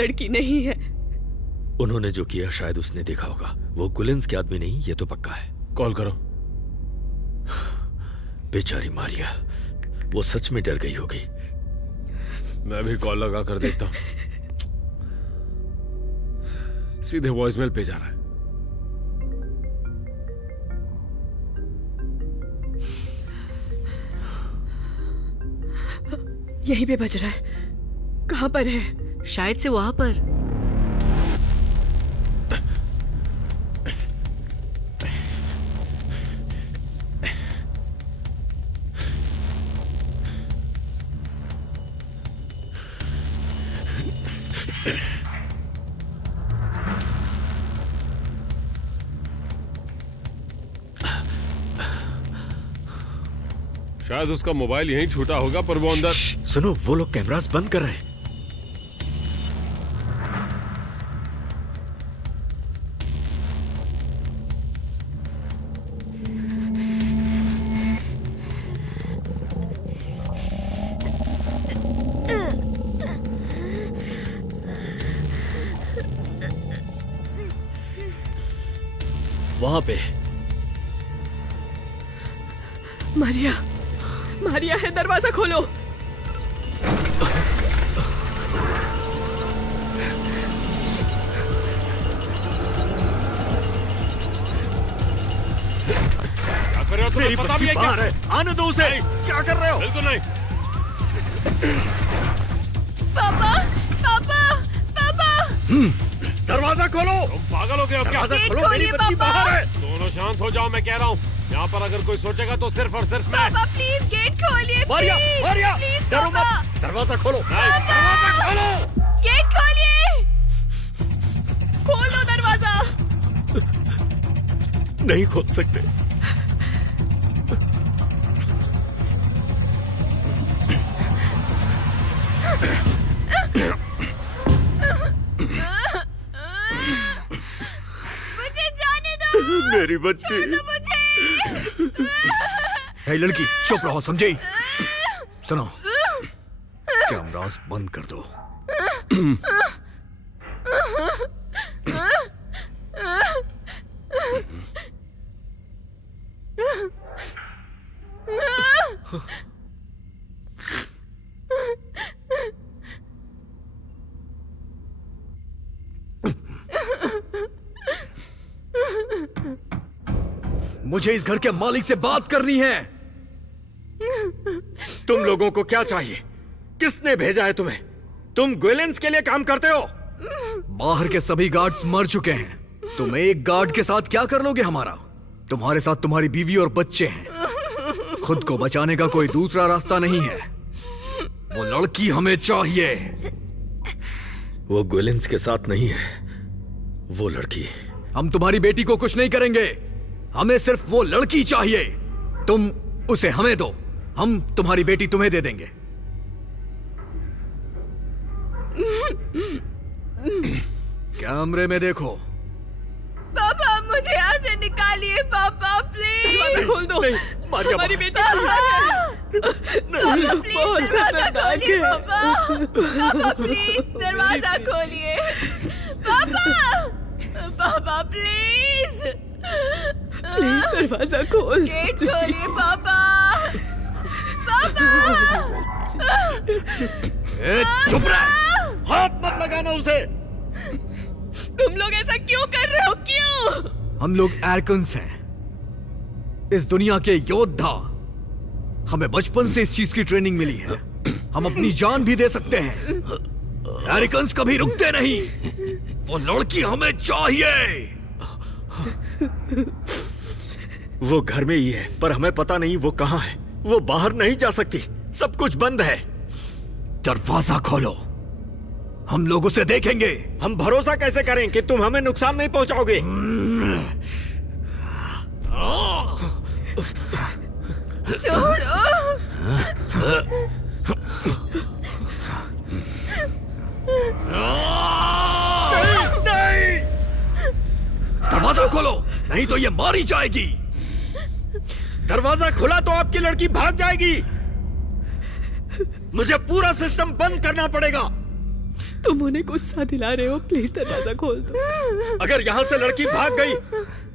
लड़की नहीं है। उन्होंने जो किया शायद उसने देखा होगा। वो गुलिन्स के आदमी नहीं, ये तो पक्का है। कॉल करो। बेचारी मारिया, वो सच में डर गई होगी। मैं भी कॉल लगा कर देखता हूं। सीधे वॉइसमेल पे जा रहा है। यहीं पे बज रहा है। कहां पर है? शायद से वहां पर। शायद उसका मोबाइल यहीं छूटा होगा, पर वो अंदर। सुनो, वो लोग कैमरास बंद कर रहे हैं। वहां पे मारिया, मारिया है, दरवाजा खोलो। क्या कर रहे हो? तुम्हें पता भी है क्या? आने दो उसे। क्या कर रहे हो? बिल्कुल नहीं। पापा, पापा, पापा। दरवाजा खोलो। तुम पागल हो गए हो क्या? दरवाजा खोलो, मेरी बच्ची बाहर है। दोनों शांत हो जाओ, मैं कह रहा हूँ। यहाँ पर अगर कोई सोचेगा तो सिर्फ और सिर्फ मैं। पापा प्लीज गेट खोलिए। मारिया, मारिया, प्लीज डरो पापा। मत। दरवाजा खोलो। दरवाजा खोलो। गेट खोलिए। खोल दो दरवाजा। नहीं खोल सकते। मुझे जाने दो। मेरी बच्ची। हे लड़की, चुप रहो, समझी? सुनो, कैमरास बंद कर दो। मुझे इस घर के मालिक से बात करनी है। तुम लोगों को क्या चाहिए? किसने भेजा है तुम्हें? तुम गुलिन्स के लिए काम करते हो? बाहर के सभी गार्ड्स मर चुके हैं। तुम एक गार्ड के साथ क्या कर लोगे हमारा? तुम्हारे साथ तुम्हारी बीवी और बच्चे हैं। खुद को बचाने का कोई दूसरा रास्ता नहीं है। वो लड़की हमें चाहिए। वो गुलिन्स के साथ नहीं है, वो लड़की। हम तुम्हारी बेटी को कुछ नहीं करेंगे। हमें सिर्फ वो लड़की चाहिए। तुम उसे हमें दो, हम तुम्हारी बेटी तुम्हें दे देंगे। कैमरे में देखो। पापा मुझे यहाँ से निकालिए पापा प्लीज। दरवाजा खोल दो। मारिया, हमारी बेटी पापा बोल, प्लीज दरवाजा खोलिए पापा। पापा प्लीज दरवाजा खोलिए पापा। पापा प्लीज दरवाजा खोल। गेट खोलिए पापा। पापा चुप रहे, हाथ मत लगाना उसे। तुम लोग ऐसा क्यों कर रहे हो? क्यों? हम लोग एरकन्स हैं, इस दुनिया के योद्धा। हमें बचपन से इस चीज की ट्रेनिंग मिली है। हम अपनी जान भी दे सकते हैं। एरकन्स कभी रुकते नहीं। वो लड़की हमें चाहिए। वो घर में ही है, पर हमें पता नहीं वो कहाँ है। वो बाहर नहीं जा सकती, सब कुछ बंद है। दरवाजा खोलो, हम लोग उसे देखेंगे। हम भरोसा कैसे करें कि तुम हमें नुकसान नहीं पहुंचाओगे? छोड़ो। नहीं। दरवाजा खोलो, नहीं तो ये मारी जाएगी। दरवाजा खुला तो आपकी लड़की भाग जाएगी। मुझे पूरा सिस्टम बंद करना पड़ेगा। तुम उन्हें गुस्सा दिला रहे हो। प्लीज दरवाजा खोल दो। अगर यहाँ से लड़की भाग गई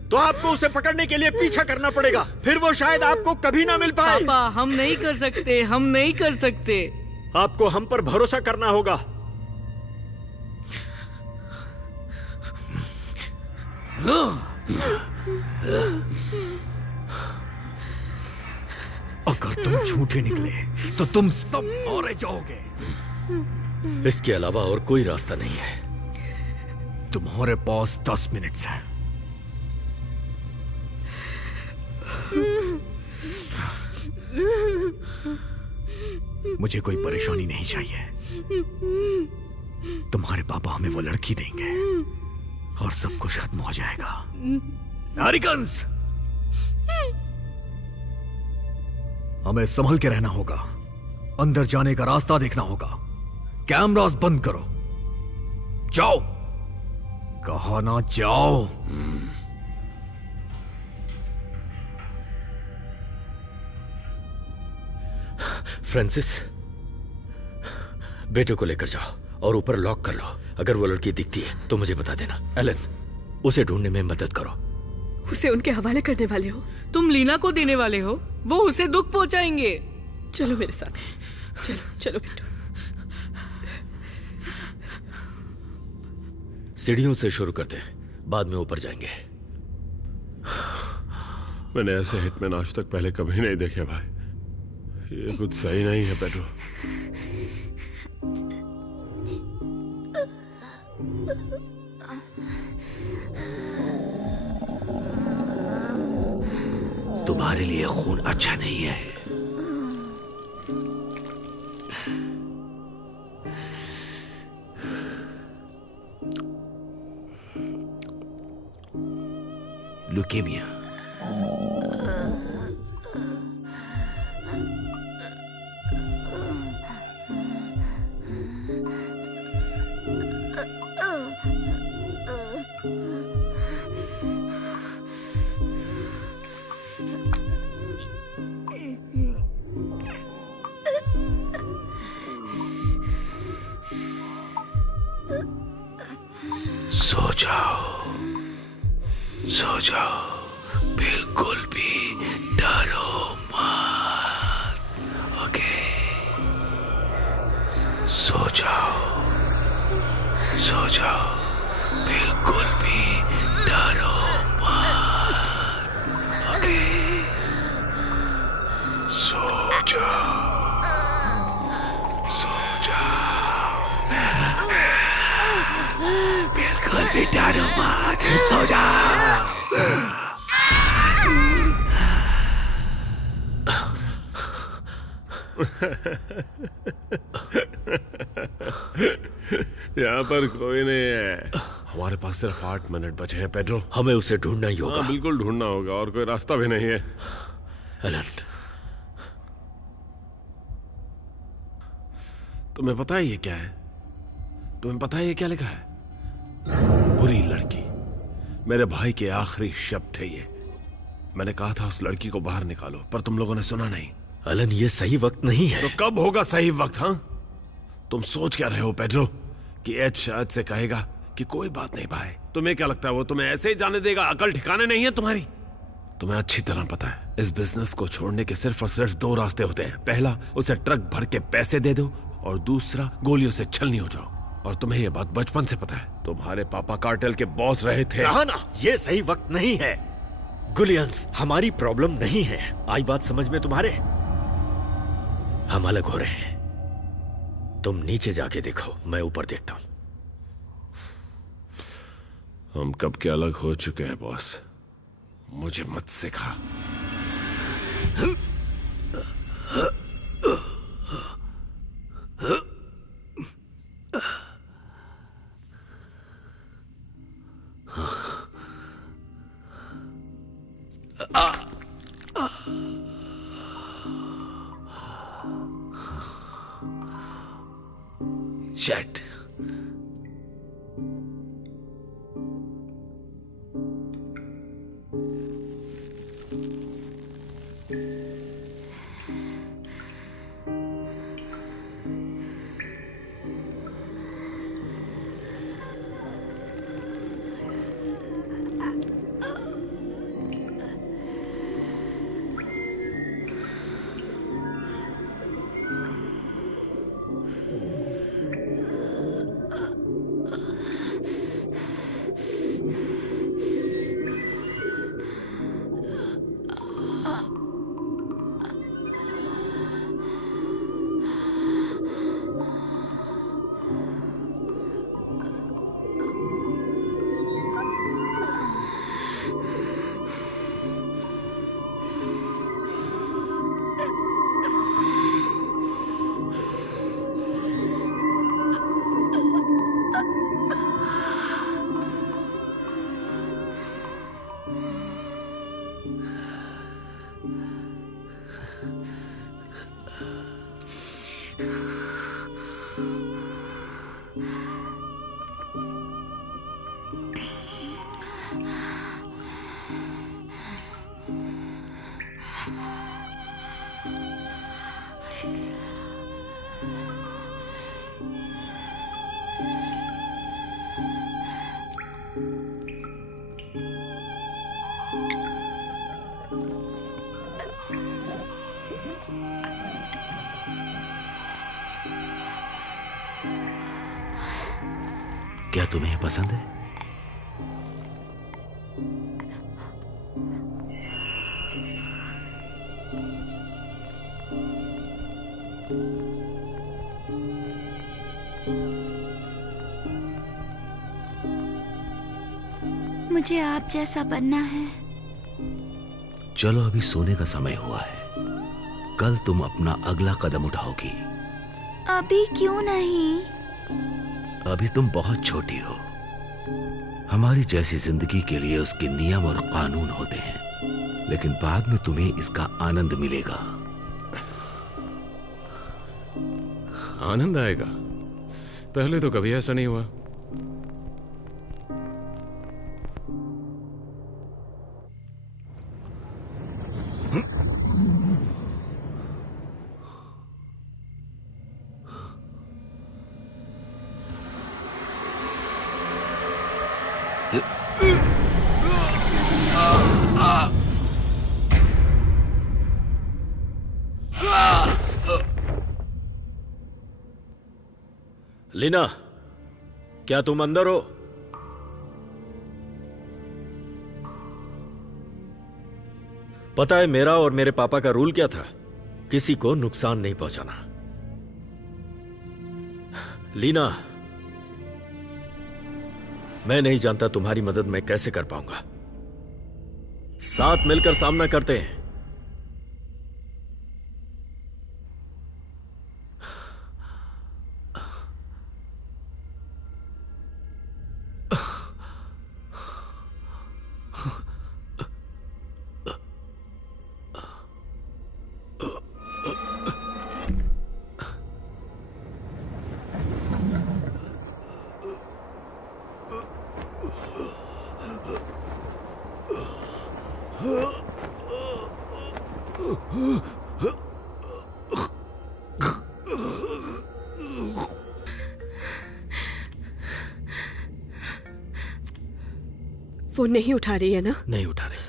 तो आपको उसे पकड़ने के लिए पीछा करना पड़ेगा, फिर वो शायद आपको कभी ना मिल पाए। पापा हम नहीं कर सकते, हम नहीं कर सकते। आपको हम पर भरोसा करना होगा। अगर तुम झूठे निकले तो तुम सब मारे जाओगे। इसके अलावा और कोई रास्ता नहीं है। तुम्हारे पास 10 मिनट है। मुझे कोई परेशानी नहीं चाहिए। तुम्हारे पापा हमें वो लड़की देंगे और सब कुछ खत्म हो जाएगा। अरिकन्स, हमें संभल के रहना होगा। अंदर जाने का रास्ता देखना होगा। कैमरास बंद करो। जाओ, कहा ना जाओ। फ्रांसिस, बेटे को लेकर जाओ और ऊपर लॉक कर लो। अगर वो लड़की दिखती है तो मुझे बता देना। एलन, उसे ढूंढने में मदद करो। उसे उनके हवाले करने वाले हो? तुम लीना को देने वाले हो, वो उसे दुख पहुंचाएंगे। चलो मेरे साथ, चलो चलो बिट्टू। सीढ़ियों से शुरू करते हैं, बाद में ऊपर जाएंगे। मैंने ऐसे हिटमैन आज तक पहले कभी नहीं देखे भाई। ये कुछ सही नहीं है पेड्रो। तुम्हारे लिए खून अच्छा नहीं है। ल्यूकेमिया। सो जाओ, सो जाओ, बिल्कुल भी डरो मत। ओके, सो जाओ, सो जाओ, बिल्कुल भी डरो मत। ओके, सो जाओ, सो जाओ, बिल्कुल भी डरो मत। सो जाओ। यहाँ पर कोई नहीं है। हमारे पास सिर्फ 8 मिनट बचे हैं पेड्रो। हमें उसे ढूंढना ही होगा। हाँ, बिल्कुल ढूंढना होगा और कोई रास्ता भी नहीं है। एलन, तुम्हें पता है ये क्या है? तुम्हें पता है ये क्या लिखा है? बुरी लड़की। मेरे भाई के आखिरी शब्द थे ये। मैंने कहा था उस लड़की को बाहर निकालो, पर तुम लोगों ने सुना नहीं। एलन, ये सही वक्त नहीं है। तो कब होगा सही वक्त? हाँ, तुम सोच क्या रहे हो पेड्रो कि एड शायद से कहेगा कि कोई बात नहीं भाई? तुम्हें क्या लगता है वो तुम्हें ऐसे ही जाने देगा? अकल ठिकाने नहीं है तुम्हारी? तुम्हें अच्छी तरह पता है इस बिजनेस को छोड़ने के सिर्फ और सिर्फ 2 रास्ते होते हैं। पहला, उसे ट्रक भर के पैसे दे दो, और दूसरा, गोलियों से छलनी हो जाओ। और तुम्हें यह बात बचपन से पता है। तुम्हारे पापा कार्टेल के बॉस रहे थे। कहा ना, ये सही वक्त नहीं है। गुलियंस, हमारी प्रॉब्लम नहीं है। आई बात समझ में तुम्हारे? हम अलग हो रहे हैं। तुम नीचे जाके देखो, मैं ऊपर देखता हूं। हम कब के अलग हो चुके हैं बॉस, मुझे मत सिखा। Shit. क्या तुम्हें ये पसंद है? मुझे आप जैसा बनना है। चलो अभी सोने का समय हुआ है, कल तुम अपना अगला कदम उठाओगी। अभी क्यों नहीं? अभी तुम बहुत छोटी हो। हमारी जैसी जिंदगी के लिए उसके नियम और कानून होते हैं, लेकिन बाद में तुम्हें इसका आनंद मिलेगा। आनंद आएगा? पहले तो कभी ऐसा नहीं हुआ। लीना, क्या तुम अंदर हो? पता है मेरा और मेरे पापा का रूल क्या था? किसी को नुकसान नहीं पहुंचाना। लीना, मैं नहीं जानता तुम्हारी मदद मैं कैसे कर पाऊंगा। साथ मिलकर सामना करते हैं। फोन नहीं उठा रही है ना? नहीं उठा रही।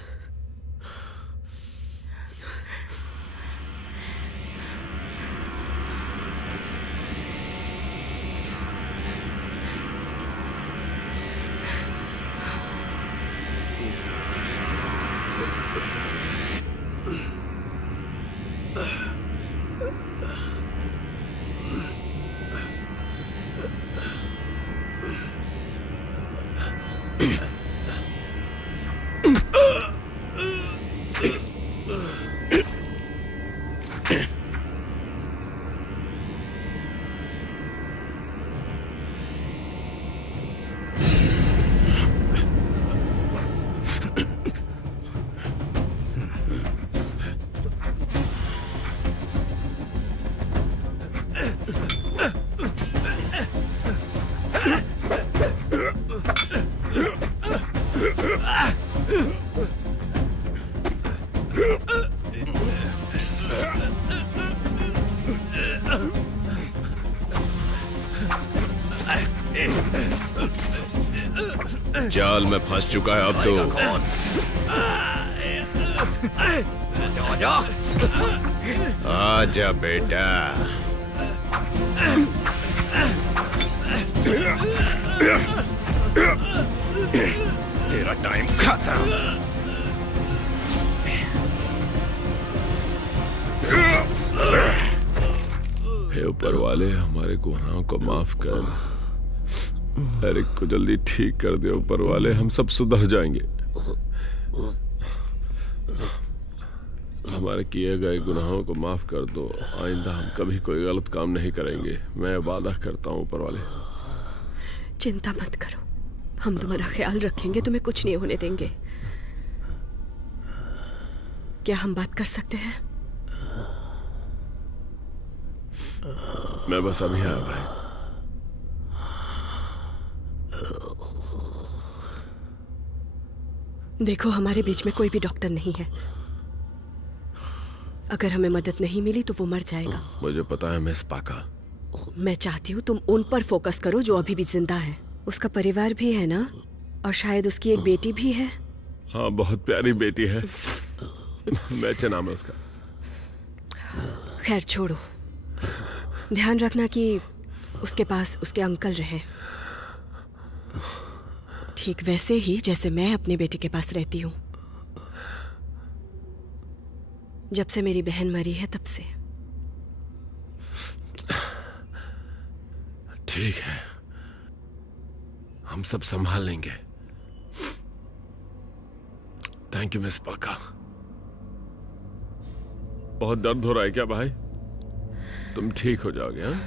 जाल में फंस चुका है अब तो। आजा बेटा। तेरा टाइम खत्म। हे ऊपर वाले, हमारे गुनाहों को माफ कर। एरिक को जल्दी ठीक कर दे ऊपर वाले, हम सब सुधर जाएंगे। हमारे किए गए गुनाहों को माफ कर दो। आइंदा हम कभी कोई गलत काम नहीं करेंगे, मैं वादा करता हूँ ऊपर वाले। चिंता मत करो, हम तुम्हारा ख्याल रखेंगे, तुम्हें कुछ नहीं होने देंगे। क्या हम बात कर सकते हैं? मैं बस अभी आया भाई। देखो, हमारे बीच में कोई भी डॉक्टर नहीं है। अगर हमें मदद नहीं मिली तो वो मर जाएगा। मुझे पता है मिस पाका। मैं चाहती हूँ तुम उन पर फोकस करो जो अभी भी जिंदा है। उसका परिवार भी है ना, और शायद उसकी एक बेटी भी है। हाँ, बहुत प्यारी बेटी है। मैचे नाम है उसका। खैर छोड़ो, ध्यान रखना कि उसके पास उसके अंकल रहे, ठीक वैसे ही जैसे मैं अपने बेटे के पास रहती हूँ। जब से मेरी बहन मरी है तब से। ठीक है, हम सब संभाल लेंगे। थैंक यू मिस पाका। बहुत दर्द हो रहा है क्या भाई? तुम ठीक हो जाओगे। हाँ,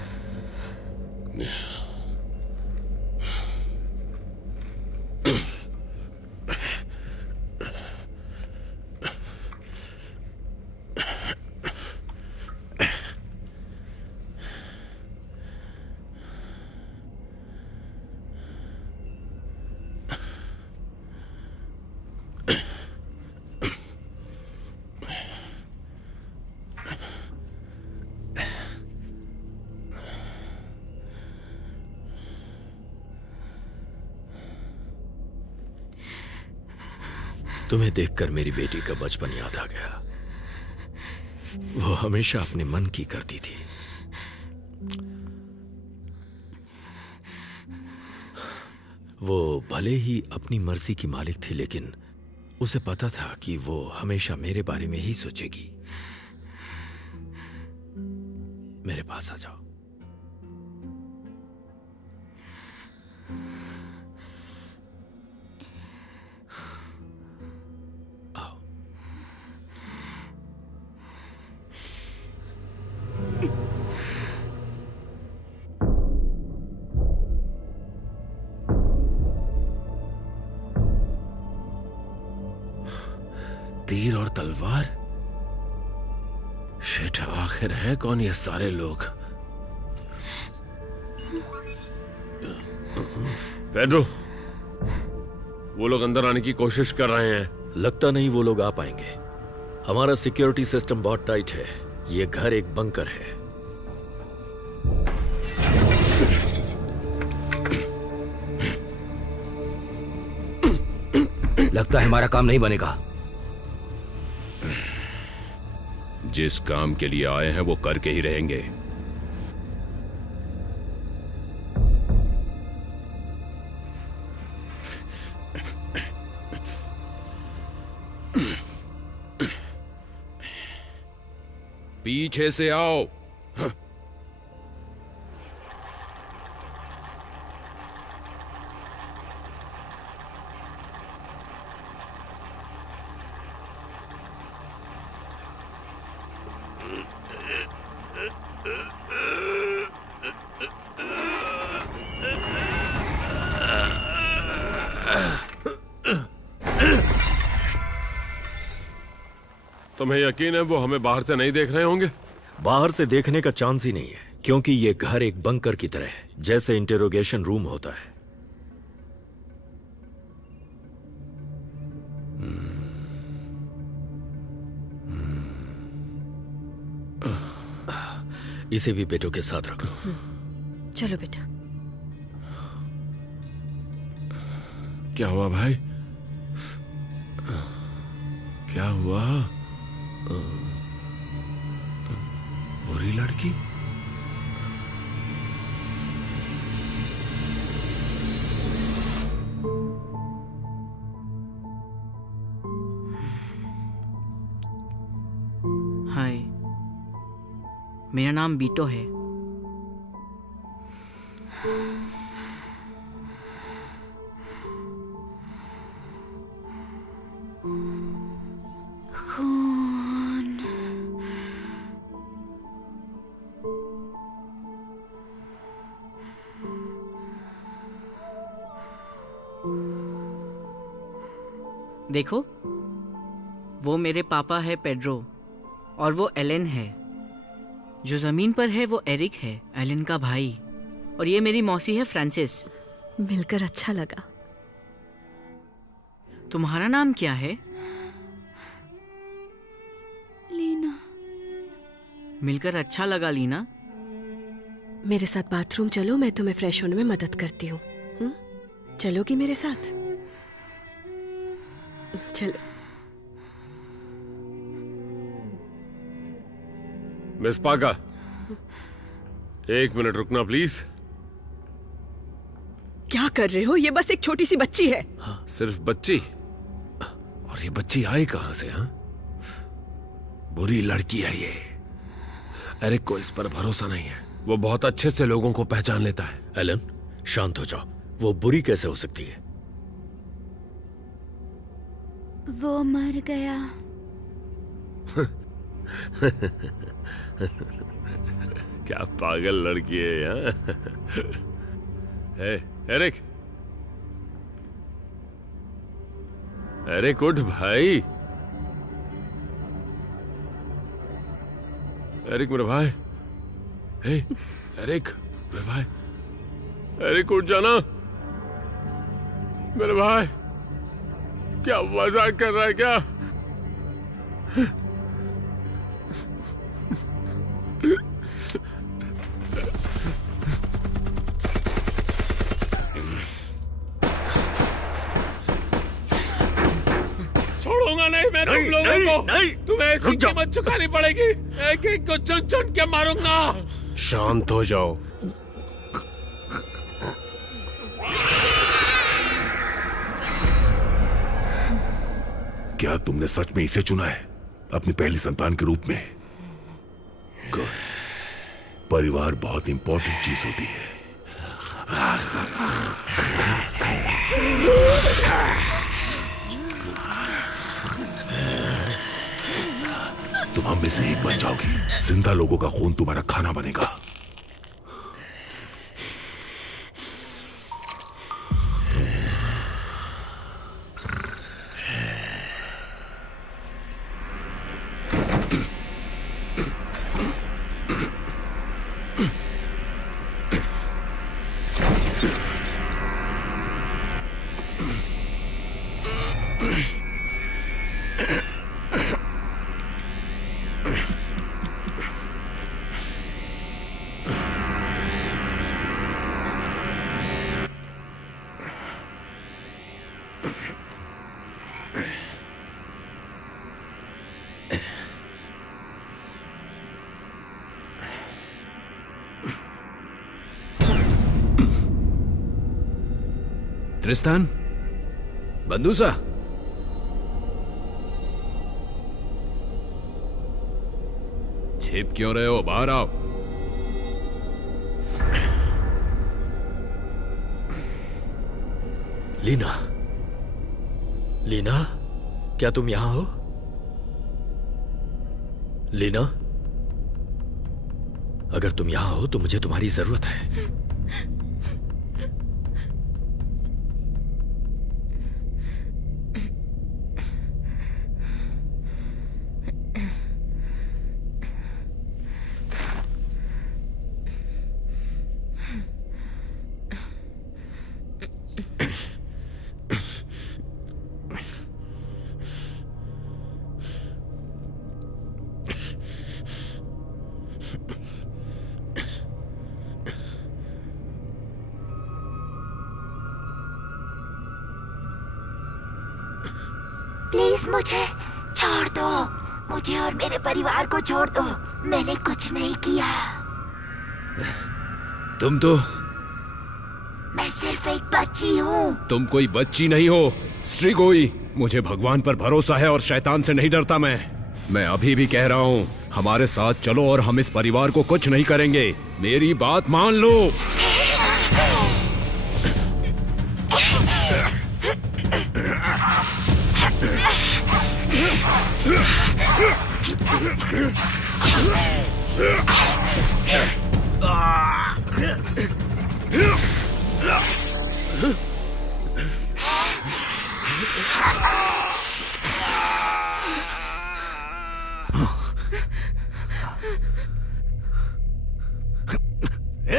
तुम्हें देखकर मेरी बेटी का बचपन याद आ गया। वो हमेशा अपने मन की करती थी। वो भले ही अपनी मर्जी की मालिक थी, लेकिन उसे पता था कि वो हमेशा मेरे बारे में ही सोचेगी। मेरे पास आ जाओ। तीर और तलवार? शिट, आखिर है कौन ये सारे लोग? पेड्रो, वो लोग अंदर आने की कोशिश कर रहे हैं। लगता नहीं वो लोग आ पाएंगे। हमारा सिक्योरिटी सिस्टम बहुत टाइट है। ये घर एक बंकर है। लगता है हमारा काम नहीं बनेगा। जिस काम के लिए आए हैं वो करके ही रहेंगे। पीछे से आओ। तुम्हें यकीन है वो हमें बाहर से नहीं देख रहे होंगे? बाहर से देखने का चांस ही नहीं है, क्योंकि ये घर एक बंकर की तरह है, जैसे इंटेरोगेशन रूम होता है। इसे भी बेटों के साथ रख लो। चलो बेटा। क्या हुआ भाई? क्या हुआ? बुरी लड़की? हाय, मेरा नाम बीटो है। देखो, वो मेरे पापा है पेड्रो, और वो एलेन है। जो जमीन पर है वो एरिक है, एलेन का भाई। और ये मेरी मौसी है फ्रांसिस, मिलकर अच्छा लगा। तुम्हारा नाम क्या है? लीना। मिलकर अच्छा लगा लीना। मेरे साथ बाथरूम चलो, मैं तुम्हें फ्रेश होने में मदद करती हूँ। चलोगी मेरे साथ? चलो। मिस पागा, 1 मिनट रुकना प्लीज। क्या कर रहे हो? ये बस एक छोटी सी बच्ची है। हाँ, सिर्फ बच्ची? और ये बच्ची आई कहां से? हाँ, बुरी लड़की है ये। एरिक को इस पर भरोसा नहीं है। वो बहुत अच्छे से लोगों को पहचान लेता है। एलन, शांत हो जाओ। वो बुरी कैसे हो सकती है? वो मर गया। क्या पागल लड़की है यार। एरिक, एरिक उठ भाई। एरिक मेरे भाई। हे एरिक मेरे भाई। एरिक उठ जाना मेरे भाई। क्या मजाक कर रहा है क्या? छोड़ूंगा नहीं मैं तुम लोगों को। नहीं, तुम्हें इसकी कीमत चुकानी पड़ेगी। एक एक को चुन चुन के मारूंगा। शांत हो जाओ। क्या तुमने सच में इसे चुना है अपनी पहली संतान के रूप में? गुड। परिवार बहुत इंपॉर्टेंट चीज होती है। तुम हम में से एक बन जाओगी। जिंदा लोगों का खून तुम्हारा खाना बनेगा। ट्रिस्तान, बंदूसा, छिप क्यों रहे हो? बाहर आओ। लीना, लीना, क्या तुम यहां हो? लीना, अगर तुम यहां हो तो मुझे तुम्हारी जरूरत है। प्लीज मुझे छोड़ दो। मुझे और मेरे परिवार को छोड़ दो। मैंने कुछ नहीं किया। तुम तो मैं सिर्फ एक बच्ची हूँ। तुम कोई बच्ची नहीं हो, स्ट्रिगोई। मुझे भगवान पर भरोसा है और शैतान से नहीं डरता। मैं अभी भी कह रहा हूँ, हमारे साथ चलो और हम इस परिवार को कुछ नहीं करेंगे। मेरी बात मान लो।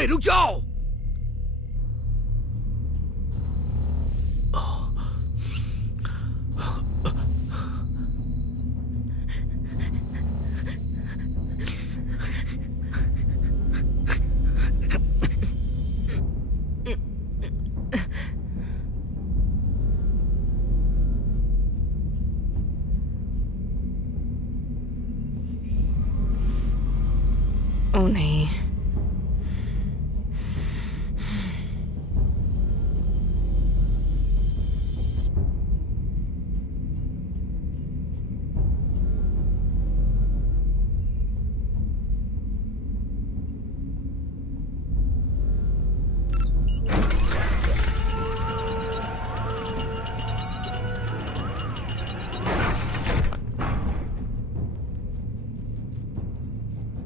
रुक जाओ। ओ नहीं,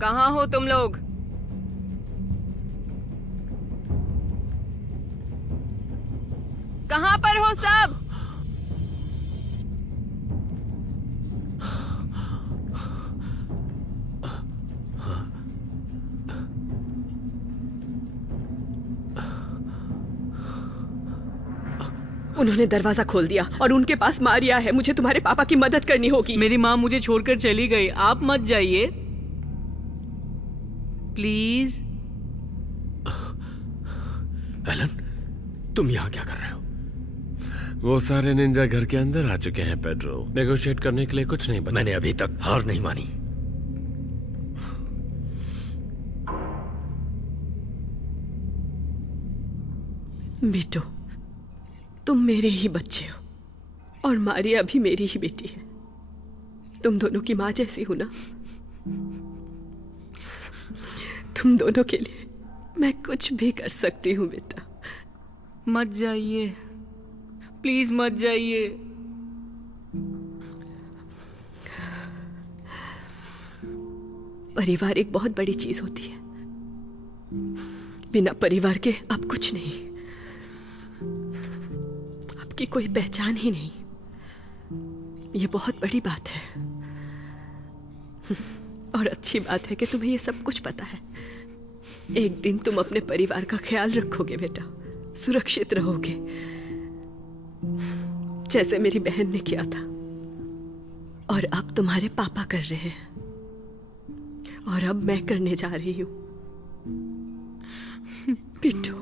कहाँ हो तुम लोग? कहाँ पर हो सब? उन्होंने दरवाजा खोल दिया और उनके पास मारिया है। मुझे तुम्हारे पापा की मदद करनी होगी। मेरी माँ मुझे छोड़कर चली गई, आप मत जाइए प्लीज। एलन, तुम यहाँ क्या कर रहे हो? वो सारे निंजा घर के अंदर आ चुके हैं पेड्रो। नेगोशिएट करने के लिए कुछ नहीं बचा। मैंने अभी तक हार नहीं मानी। बेटो, तुम मेरे ही बच्चे हो और मारिया भी मेरी ही बेटी है। तुम दोनों की माँ जैसी हो ना। तुम दोनों के लिए मैं कुछ भी कर सकती हूँ बेटा। मत जाइए प्लीज, मत जाइए। परिवार एक बहुत बड़ी चीज होती है। बिना परिवार के अब कुछ नहीं, आपकी कोई पहचान ही नहीं। ये बहुत बड़ी बात है और अच्छी बात है कि तुम्हें ये सब कुछ पता है। एक दिन तुम अपने परिवार का ख्याल रखोगे बेटा, सुरक्षित रहोगे, जैसे मेरी बहन ने किया था और अब तुम्हारे पापा कर रहे हैं और अब मैं करने जा रही हूं। Bittu,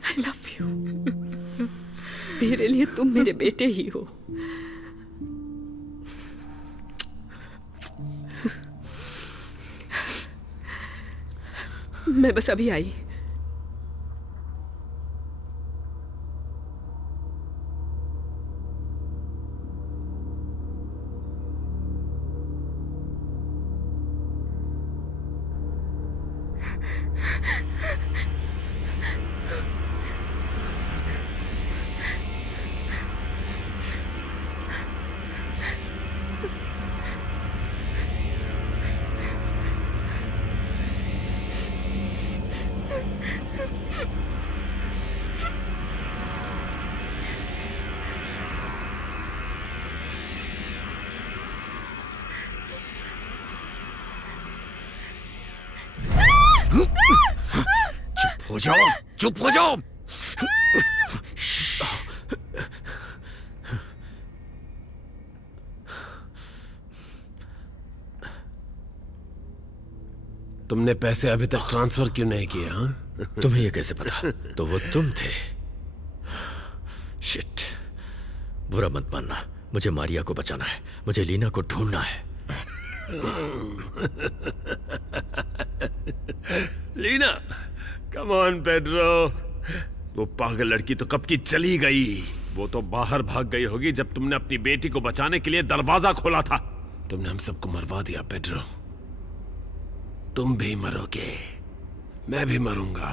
I love you. मेरे लिए तुम मेरे बेटे ही हो। मैं बस अभी आई। हो जाओ, चुप हो जाओ। तुमने पैसे अभी तक ट्रांसफर क्यों नहीं किए? हाँ, तुम्हें ये कैसे पता? तो वो तुम थे। शिट, बुरा मत मानना। मुझे मारिया को बचाना है, मुझे लीना को ढूंढना है। Lina, come on Pedro. वो पागल लड़की तो कब की चली गई। वो तो बाहर भाग गई होगी जब तुमने अपनी बेटी को बचाने के लिए दरवाजा खोला था। तुमने हम सबको मरवा दिया पेड्रो। तुम भी मरोगे, मैं भी मरूंगा,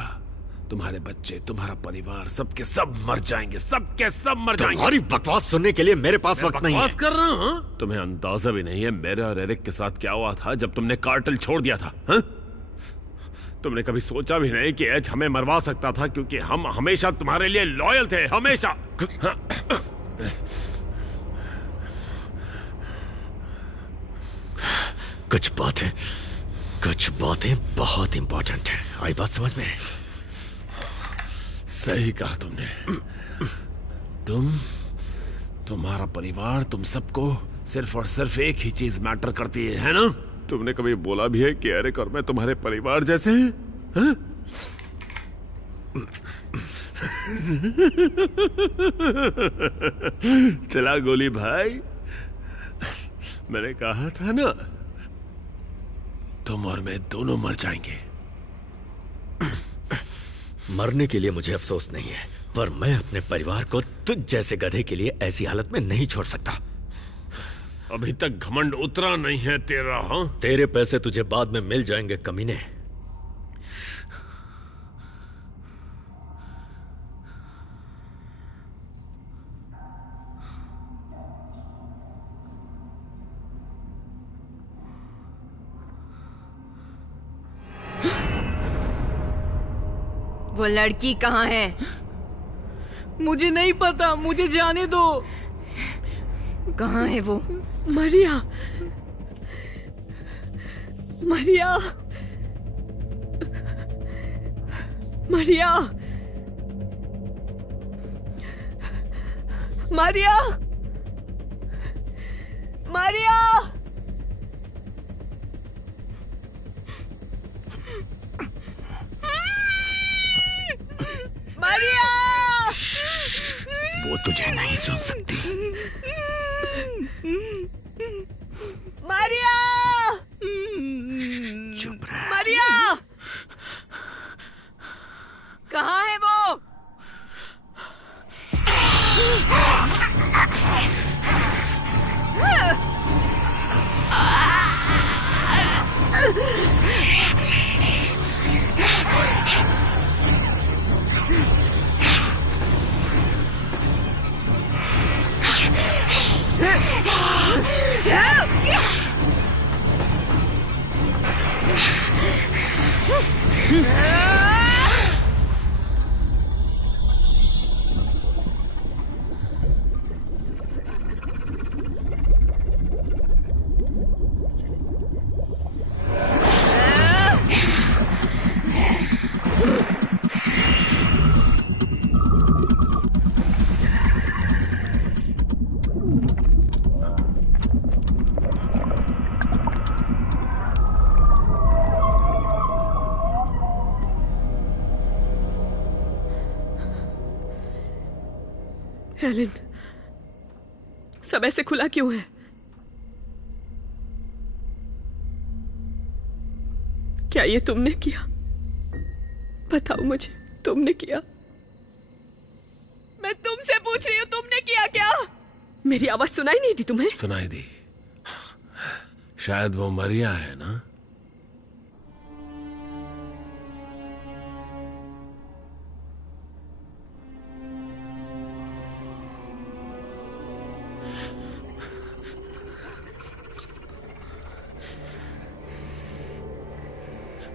तुम्हारे बच्चे, तुम्हारा परिवार, सबके सब मर जाएंगे, सबके सब मर जाएंगे। तुम्हारी बकवास सुनने के लिए मेरे पास वक्त नहीं है। बकवास कर रहा हूं? तुम्हें अंदाजा भी नहीं है मेरे और एरिक के साथ क्या हुआ था जब तुमने कार्टेल छोड़ दिया था। हा? तुमने कभी सोचा भी नहीं कि एच हमें मरवा सकता था, क्योंकि हम हमेशा तुम्हारे लिए लॉयल थे, हमेशा। कुछ बातें बहुत इंपॉर्टेंट हैं। आई बात समझ में? सही कहा तुमने। तुम्हारा परिवार, तुम सबको सिर्फ और सिर्फ एक ही चीज मैटर करती है ना? तुमने कभी बोला भी है कि एरिक और मैं तुम्हारे परिवार जैसे हैं? हाँ? चला गोली भाई, मैंने कहा था ना, तुम और मैं दोनों मर जाएंगे। मरने के लिए मुझे अफसोस नहीं है, पर मैं अपने परिवार को तुझ जैसे गधे के लिए ऐसी हालत में नहीं छोड़ सकता। अभी तक घमंड उतरा नहीं है तेरा। हाँ, तेरे पैसे तुझे बाद में मिल जाएंगे कमीने। वो लड़की कहाँ है? मुझे नहीं पता, मुझे जाने दो। कहाँ है वो? मारिया, मारिया, मारिया, मारिया, मारिया, मारिया। वो तुझे नहीं सुन सकती। मारिया, चुप रह। मारिया, कहाँ है वो? हेलेन, सब ऐसे खुला क्यों है? क्या ये तुमने किया? बताओ मुझे, तुमने किया? मैं तुमसे पूछ रही हूँ, तुमने किया क्या? मेरी आवाज सुनाई नहीं दी तुम्हें? सुनाई दी। शायद वो मरिया है ना?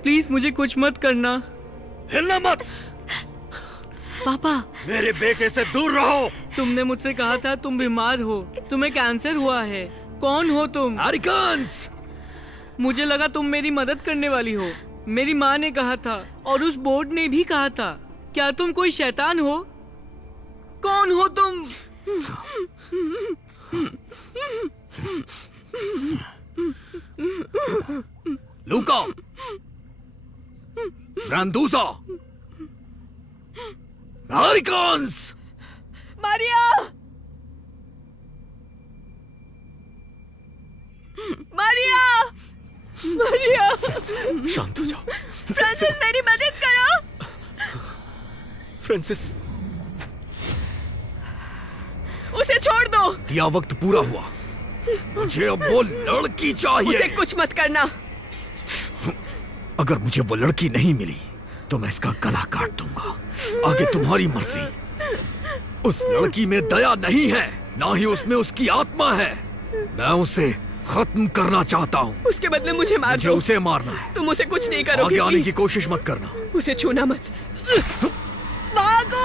प्लीज मुझे कुछ मत करना। हिलना मत। पापा, मेरे बेटे से दूर रहो। तुमने मुझसे कहा था तुम बीमार हो, तुम्हें कैंसर हुआ है। कौन हो तुम? एरिकन्स! मुझे लगा तुम मेरी मदद करने वाली हो। मेरी माँ ने कहा था और उस बोर्ड ने भी कहा था। क्या तुम कोई शैतान हो? कौन हो तुम? लूका, ब्रांडूसा, एरिकन्स! मारिया, मारिया, मारिया, शांत हो जाओ। फ्रांसिस, मेरी मदद करो। फ्रांसिस, उसे छोड़ दो। दिया वक्त पूरा हुआ। मुझे अब वो लड़की चाहिए। उसे कुछ मत करना। अगर मुझे वो लड़की नहीं मिली तो मैं इसका गला काट दूंगा। आगे तुम्हारी मर्जी। उस लड़की में दया नहीं है, ना ही उसमें उसकी आत्मा है। मैं उसे खत्म करना चाहता हूँ। उसके बदले मुझे मार मुझे दो। उसे मारना है। तुम उसे कुछ नहीं करोगे। आगे आने प्लीज। की कोशिश मत करना। उसे छूना मत। भागो।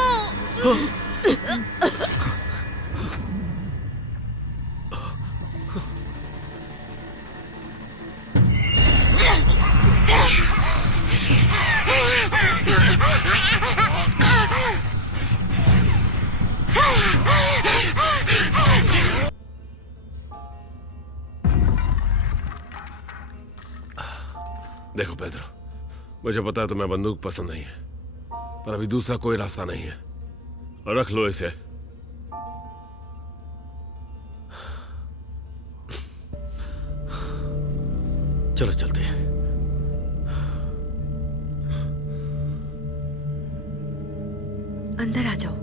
देखो पेड्रो, मुझे पता है तुम्हें बंदूक पसंद नहीं है, पर अभी दूसरा कोई रास्ता नहीं है। रख लो इसे। चलो चलते हैं। अंदर आ जाओ।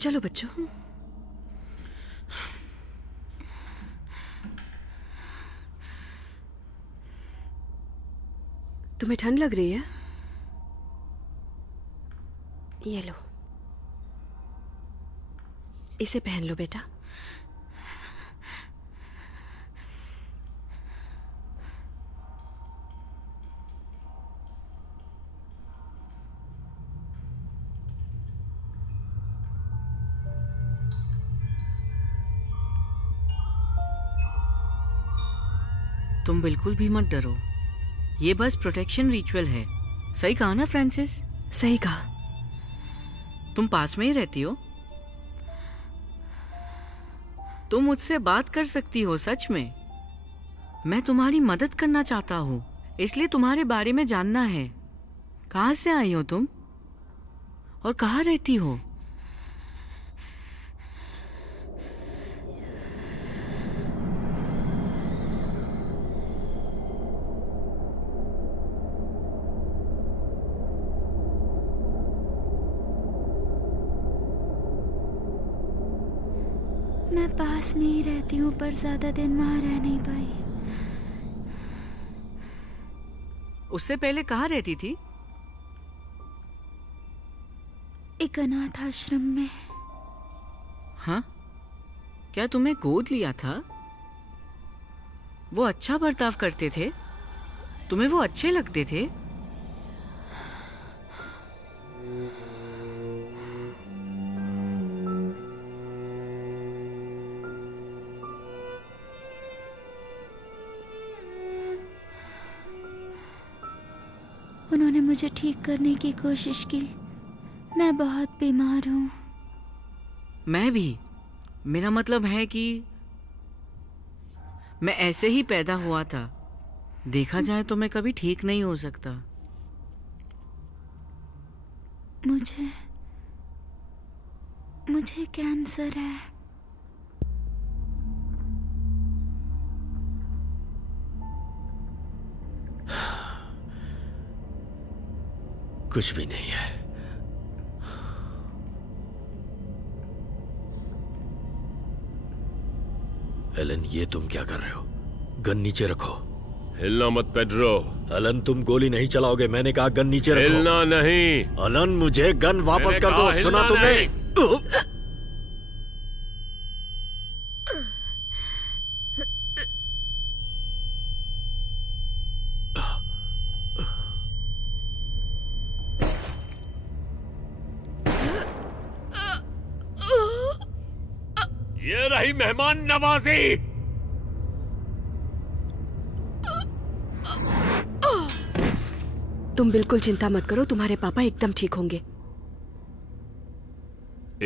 चलो बच्चों। तुम्हें ठंड लग रही है? ये लो, इसे पहन लो बेटा। तुम बिल्कुल भी मत डरो, ये बस प्रोटेक्शन रिचुअल है। सही कहा ना फ्रांसिस? सही कहा। तुम पास में ही रहती हो, तुम मुझसे बात कर सकती हो। सच में मैं तुम्हारी मदद करना चाहता हूँ, इसलिए तुम्हारे बारे में जानना है। कहाँ से आई हो तुम और कहाँ रहती हो? मैं पास में ही रहती हूँ, पर ज्यादा दिन वहां रह नहीं पाई। उससे पहले कहाँ रहती थी? एक अनाथ आश्रम में। हाँ, क्या तुम्हें गोद लिया था? वो अच्छा बर्ताव करते थे? तुम्हें वो अच्छे लगते थे? उन्होंने मुझे ठीक करने की कोशिश की। मैं बहुत बीमार हूँ। मैं भी। मेरा मतलब है कि मैं ऐसे ही पैदा हुआ था। देखा जाए तो मैं कभी ठीक नहीं हो सकता। मुझे कैंसर है। कुछ भी नहीं है। एलन, ये तुम क्या कर रहे हो? गन नीचे रखो। हिलना मत पेड्रो। एलन, तुम गोली नहीं चलाओगे। मैंने कहा गन नीचे रखो। हिलना नहीं। एलन, मुझे गन वापस कर दो। सुना तुमने? ये रही मेहमान नवाजी। तुम बिल्कुल चिंता मत करो, तुम्हारे पापा एकदम ठीक होंगे।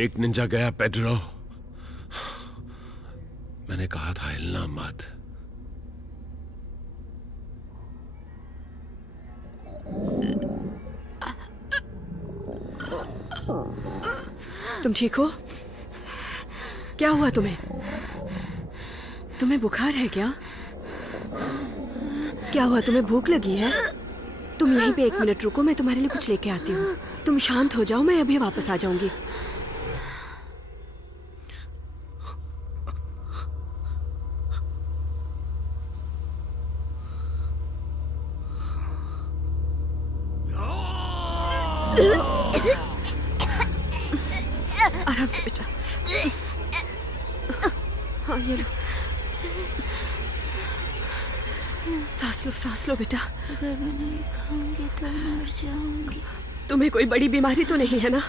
एक निंजा गया पेड्रो। मैंने कहा था हिलना मत। तुम ठीक हो? क्या हुआ तुम्हें? तुम्हें बुखार है क्या? क्या हुआ? तुम्हें भूख लगी है? तुम यहीं पे 1 मिनट रुको, मैं तुम्हारे लिए कुछ लेके आती हूँ। तुम शांत हो जाओ, मैं अभी वापस आ जाऊंगी। आराम से बेटा। हाँ, ये लो। सांस लो बेटा। अगर मैं नहीं खाऊंगी तो मर जाऊंगी। तुम्हें कोई बड़ी बीमारी तो नहीं है ना?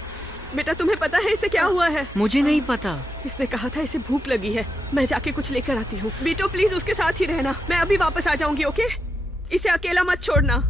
बेटा, तुम्हें पता है इसे क्या हुआ है? मुझे नहीं पता। इसने कहा था इसे भूख लगी है। मैं जाके कुछ लेकर आती हूँ। बेटो प्लीज उसके साथ ही रहना। मैं अभी वापस आ जाऊंगी, ओके? इसे अकेला मत छोड़ना।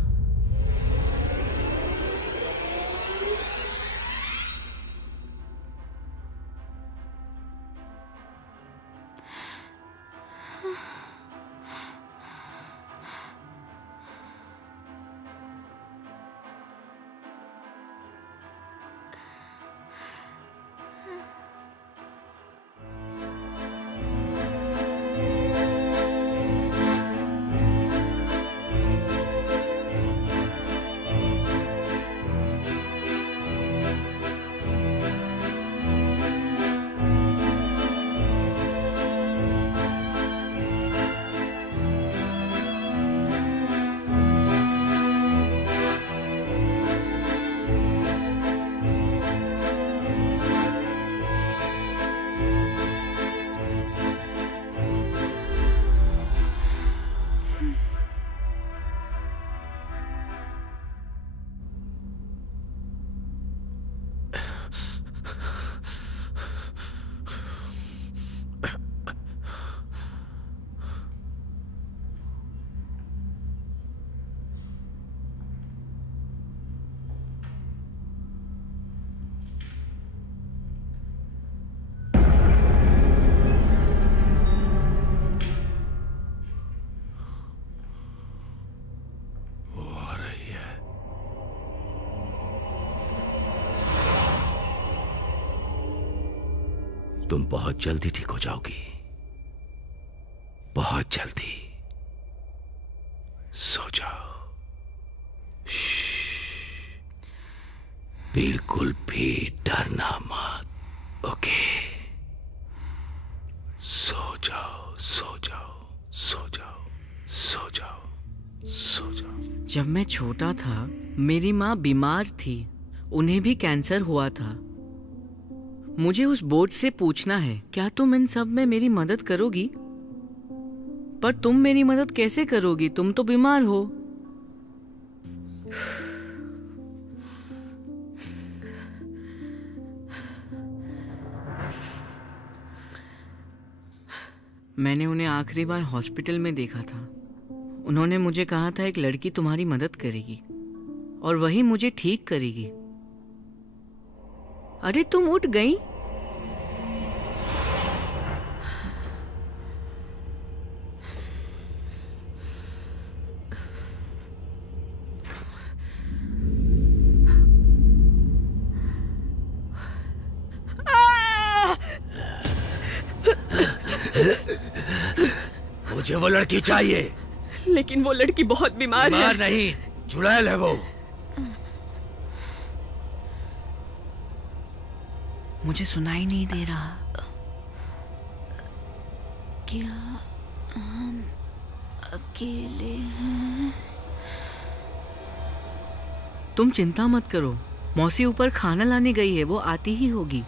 तुम बहुत जल्दी ठीक हो जाओगी, बहुत जल्दी। सो जाओ। बिल्कुल भी डरना मत, ओके? सो जाओ, सो जाओ, सो जाओ, सो जाओ, सो जाओ। जब मैं छोटा था मेरी माँ बीमार थी, उन्हें भी कैंसर हुआ था। मुझे उस बोर्ड से पूछना है, क्या तुम इन सब में मेरी मदद करोगी? पर तुम मेरी मदद कैसे करोगी? तुम तो बीमार हो। मैंने उन्हें आखिरी बार हॉस्पिटल में देखा था। उन्होंने मुझे कहा था एक लड़की तुम्हारी मदद करेगी और वही मुझे ठीक करेगी। अरे तुम उठ गई? मुझे वो लड़की चाहिए। लेकिन वो लड़की बहुत बीमार है। बीमार नहीं, चुड़ैल है वो। मुझे सुनाई नहीं दे रहा। क्या हम अकेले हैं? तुम चिंता मत करो, मौसी ऊपर खाना लाने गई है, वो आती ही होगी।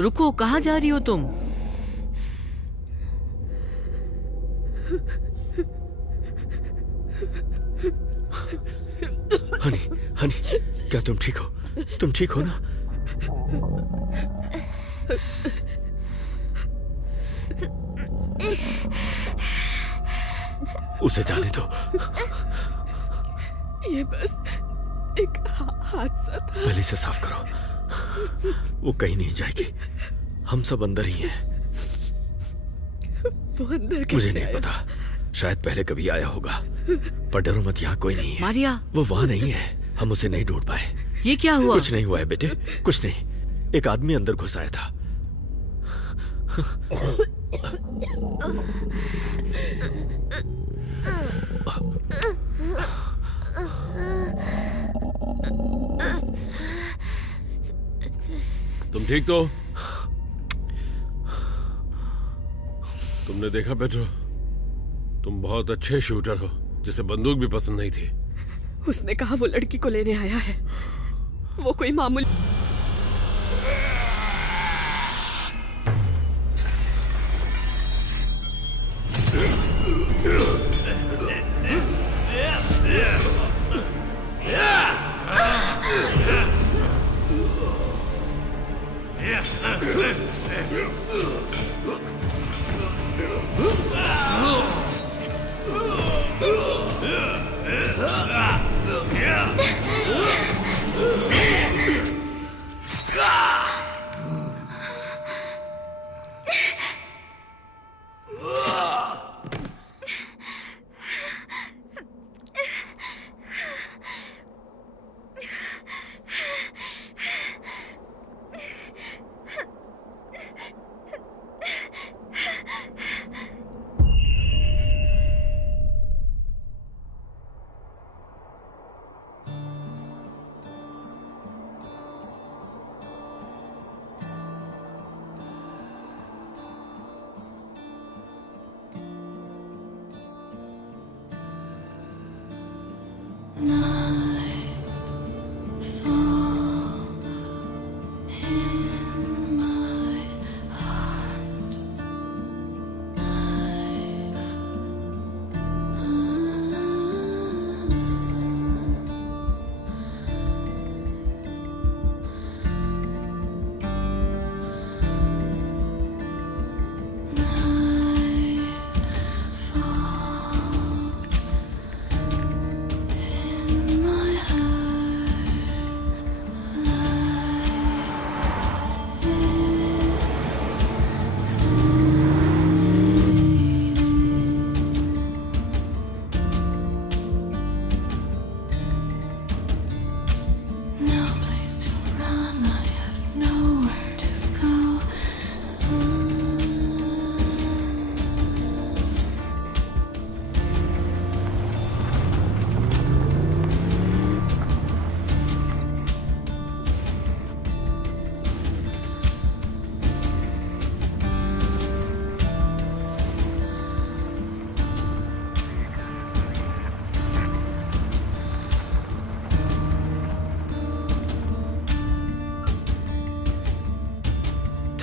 रुको, कहाँ जा रही हो तुम? हनी, हनी, क्या तुम ठीक हो? तुम ठीक हो ना? उसे जाने दो। ये बस एक हादसा था। पहले इसे साफ करो। वो कहीं नहीं जाएगी, हम सब अंदर ही हैं। वो अंदर कैसे मुझे नहीं आया? पता, शायद पहले कभी आया होगा। पर डरो मत, यहाँ कोई नहीं है। मारिया, वो वहाँ नहीं है, हम उसे नहीं ढूंढ पाए। ये क्या हुआ? कुछ नहीं हुआ है बेटे, कुछ नहीं। एक आदमी अंदर घुस आया था। तुम ठीक तो? तुमने देखा पेट्रो, तुम बहुत अच्छे शूटर हो, जिसे बंदूक भी पसंद नहीं थी। उसने कहा वो लड़की को लेने आया है। वो कोई मामूली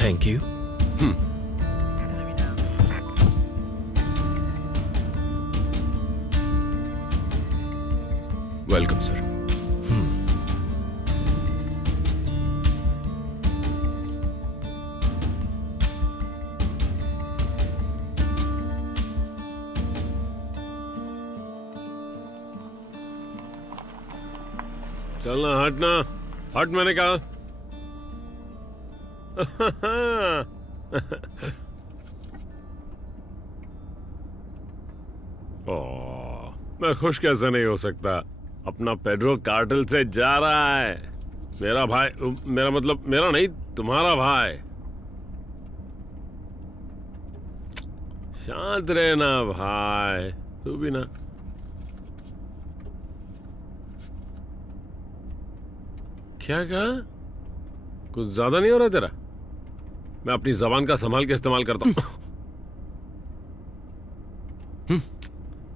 थैंक यू। Welcome sir. चलना, हटना, हट मैंने कहा। मैं खुश कैसे नहीं हो सकता। अपना पेड्रो कार्टेल से जा रहा है। मेरा भाई, मेरा मतलब मेरा नहीं, तुम्हारा भाई। शांत रहना भाई, तू भी ना। क्या कहा? कुछ ज्यादा नहीं हो रहा तेरा? मैं अपनी जबान का संभाल के इस्तेमाल करता हूं।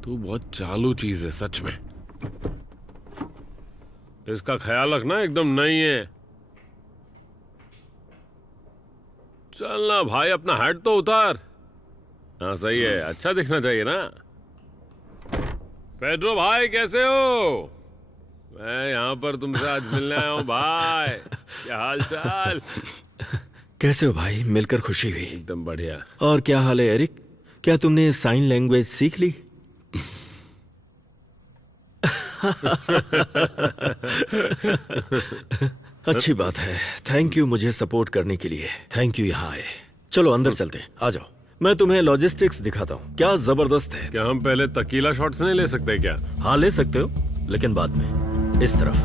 तू बहुत चालू चीज है सच में। इसका ख्याल रखना, एकदम नहीं है। चलना भाई, अपना हैट तो उतार। हाँ सही है, अच्छा दिखना चाहिए ना। पेड्रो भाई कैसे हो? मैं यहाँ पर तुमसे आज मिलने आया हूँ भाई। क्या हाल चाल? कैसे हो भाई? मिलकर खुशी हुई। एकदम बढ़िया। और क्या हाल है एरिक? क्या तुमने साइन लैंग्वेज सीख ली? अच्छी बात है। थैंक यू मुझे सपोर्ट करने के लिए। Thank you. यहाँ आए। चलो अंदर चलते हैं, आ जाओ। मैं तुम्हें लॉजिस्टिक्स दिखाता हूँ, क्या जबरदस्त है। क्या हम पहले तकीला शॉट्स नहीं ले सकते क्या? हाँ ले सकते हो, लेकिन बाद में। इस तरफ।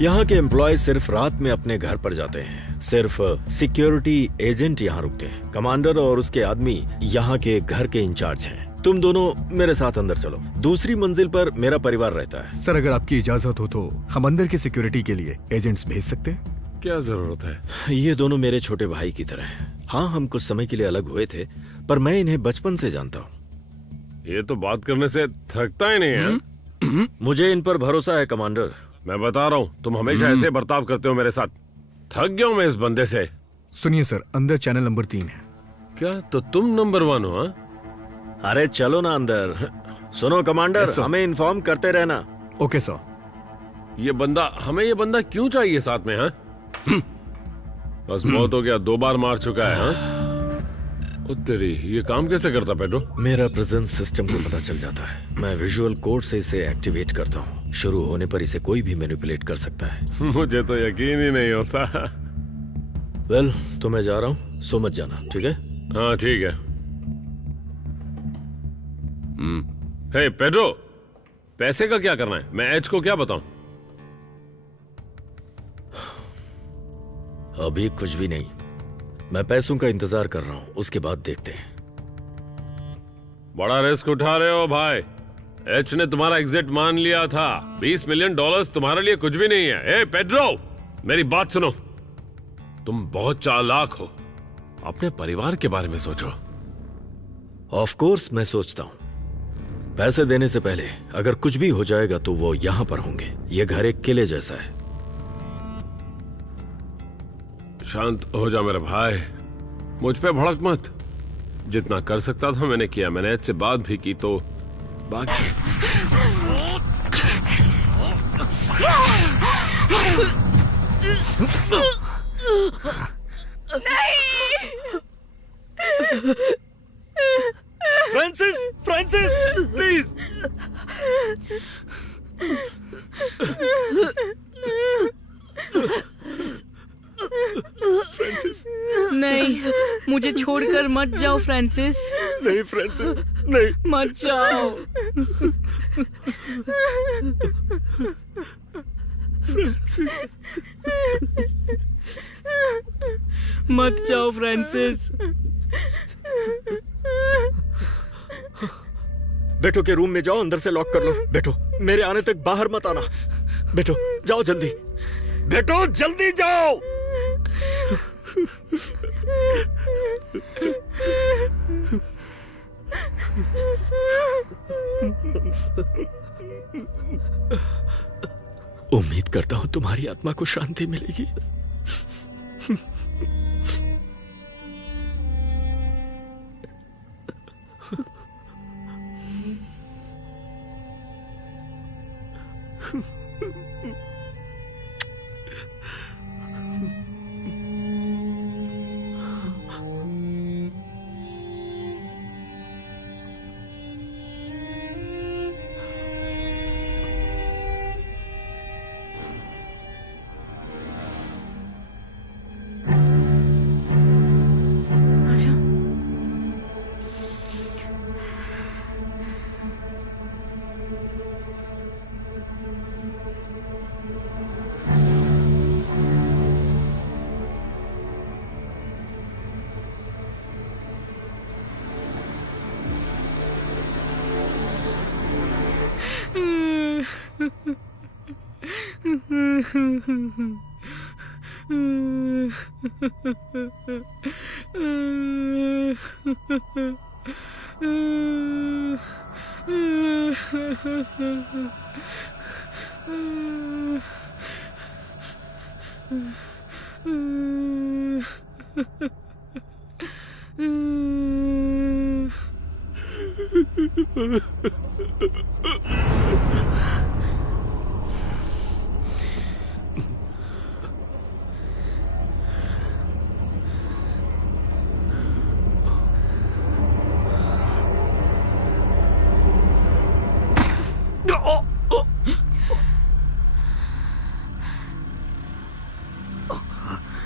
यहाँ के एम्प्लॉय सिर्फ रात में अपने घर पर जाते हैं। सिर्फ सिक्योरिटी एजेंट यहाँ रुकते हैं। कमांडर और उसके आदमी यहाँ के घर के इंचार्ज हैं। तुम दोनों मेरे साथ अंदर चलो। दूसरी मंजिल पर मेरा परिवार रहता है। सर अगर आपकी इजाजत हो तो हम अंदर की सिक्योरिटी के लिए एजेंट्स भेज सकते हैं। क्या जरूरत है? ये दोनों मेरे छोटे भाई की तरह हैं। हाँ हम कुछ समय के लिए अलग हुए थे, पर मैं इन्हें बचपन से जानता हूँ। ये तो बात करने से थकता ही नहीं है। मुझे इन पर भरोसा है कमांडर। मैं बता रहा हूँ, तुम हमेशा ऐसे बर्ताव करते हो मेरे साथ। थक गया हूँ मैं इस बंदे से। सुनिए सर, अंदर चैनल नंबर 3 है। क्या? तो तुम नंबर 1 हो? हाँ? अरे चलो ना अंदर। सुनो कमांडर, हमें इन्फॉर्म करते रहना। Okay sir. ये बंदा क्यों चाहिए साथ में? हाँ बस बहुत हो गया, 2 बार मार चुका है। हाँ तेरी, ये काम कैसे करता पेड्रो? मेरा प्रेजेंस सिस्टम को पता चल जाता है। मैं विजुअल कोड से इसे एक्टिवेट करता हूँ। शुरू होने पर इसे कोई भी मैनिपुलेट कर सकता है। मुझे तो यकीन ही नहीं होता। वेल, तो मैं जा रहा हूँ, सो मत जाना, ठीक है? हाँ ठीक है। हे पेड्रो, पैसे का क्या करना है? मैं एच को क्या बताऊं? अभी कुछ भी नहीं। मैं पैसों का इंतजार कर रहा हूं, उसके बाद देखते हैं। बड़ा रिस्क उठा रहे हो भाई। एच ने तुम्हारा एग्जिट मान लिया था। $20 मिलियन तुम्हारे लिए कुछ भी नहीं है। ए पेड्रो, मेरी बात सुनो। तुम बहुत चालाक हो। अपने परिवार के बारे में सोचो। ऑफ कोर्स मैं सोचता हूं। पैसे देने से पहले अगर कुछ भी हो जाएगा तो वो यहां पर होंगे। ये घर एक किले जैसा है। शांत हो जा मेरे भाई, मुझ पे भड़क मत। जितना कर सकता था मैंने किया। मैंने एच से बात भी की, तो बाकी फ्रांसिस, फ्रांसिस, प्लीज। फ्रांसिस, नहीं, मुझे छोड़कर मत जाओ फ्रांसिस। नहीं फ्रांसिस, नहीं, मत जाओ। फ्रांसिस, मत जाओ फ्रांसिस। बेटो के रूम में जाओ, अंदर से लॉक कर लो। बेटो, मेरे आने तक बाहर मत आना। बेटो जाओ जल्दी। बेटो जल्दी जाओ। उम्मीद करता हूं तुम्हारी आत्मा को शांति मिलेगी।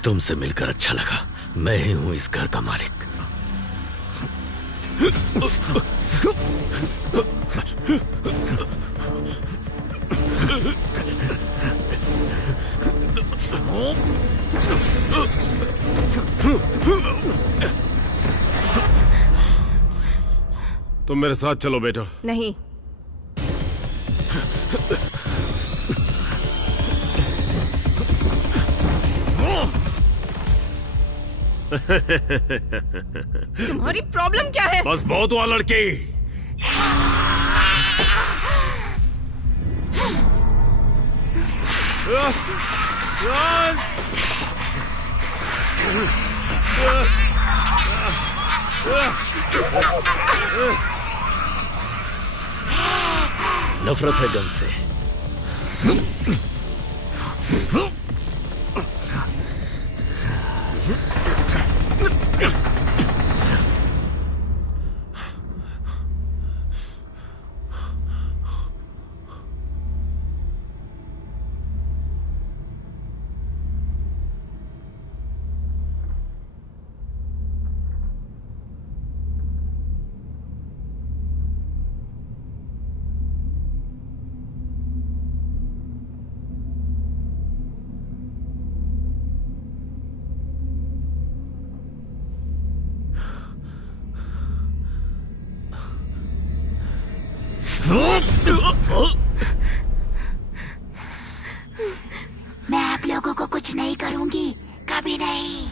तुमसे मिलकर अच्छा लगा। मैं ही हूं इस घर का मालिक। तुम मेरे साथ चलो बेटा। नहीं। तुम्हारी प्रॉब्लम क्या है? बस बहुत हुआ लड़की। नफरत है गन से। मैं आप लोगों को कुछ नहीं करूंगी, कभी नहीं।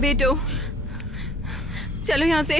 बेटो, चलो यहाँ से।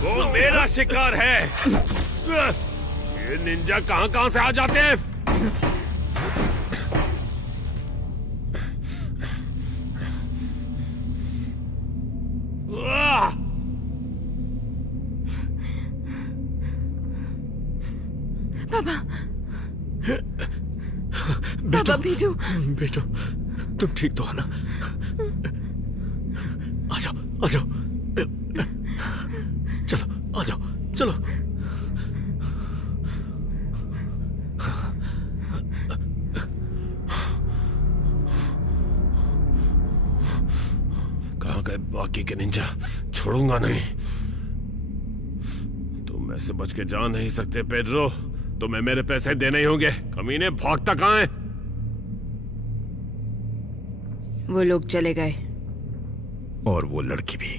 वो मेरा शिकार है। ये निंजा कहां से आ जाते हैं? पापा पापा बिट्टू बेटो तुम ठीक तो हो ना? आ जाओ आ जाओ, चलो आ जाओ चलो। कहाँ गए बाकी के निंजा? छोड़ूंगा नहीं। तुम ऐसे बच के जा नहीं सकते पेड्रो। तुम्हें मेरे पैसे देने ही होंगे। कमीने भागता कहाँ है? वो लोग चले गए। और वो लड़की भी।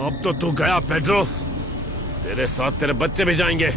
अब तो तू गया पेड्रो। तेरे साथ तेरे बच्चे भी जाएंगे।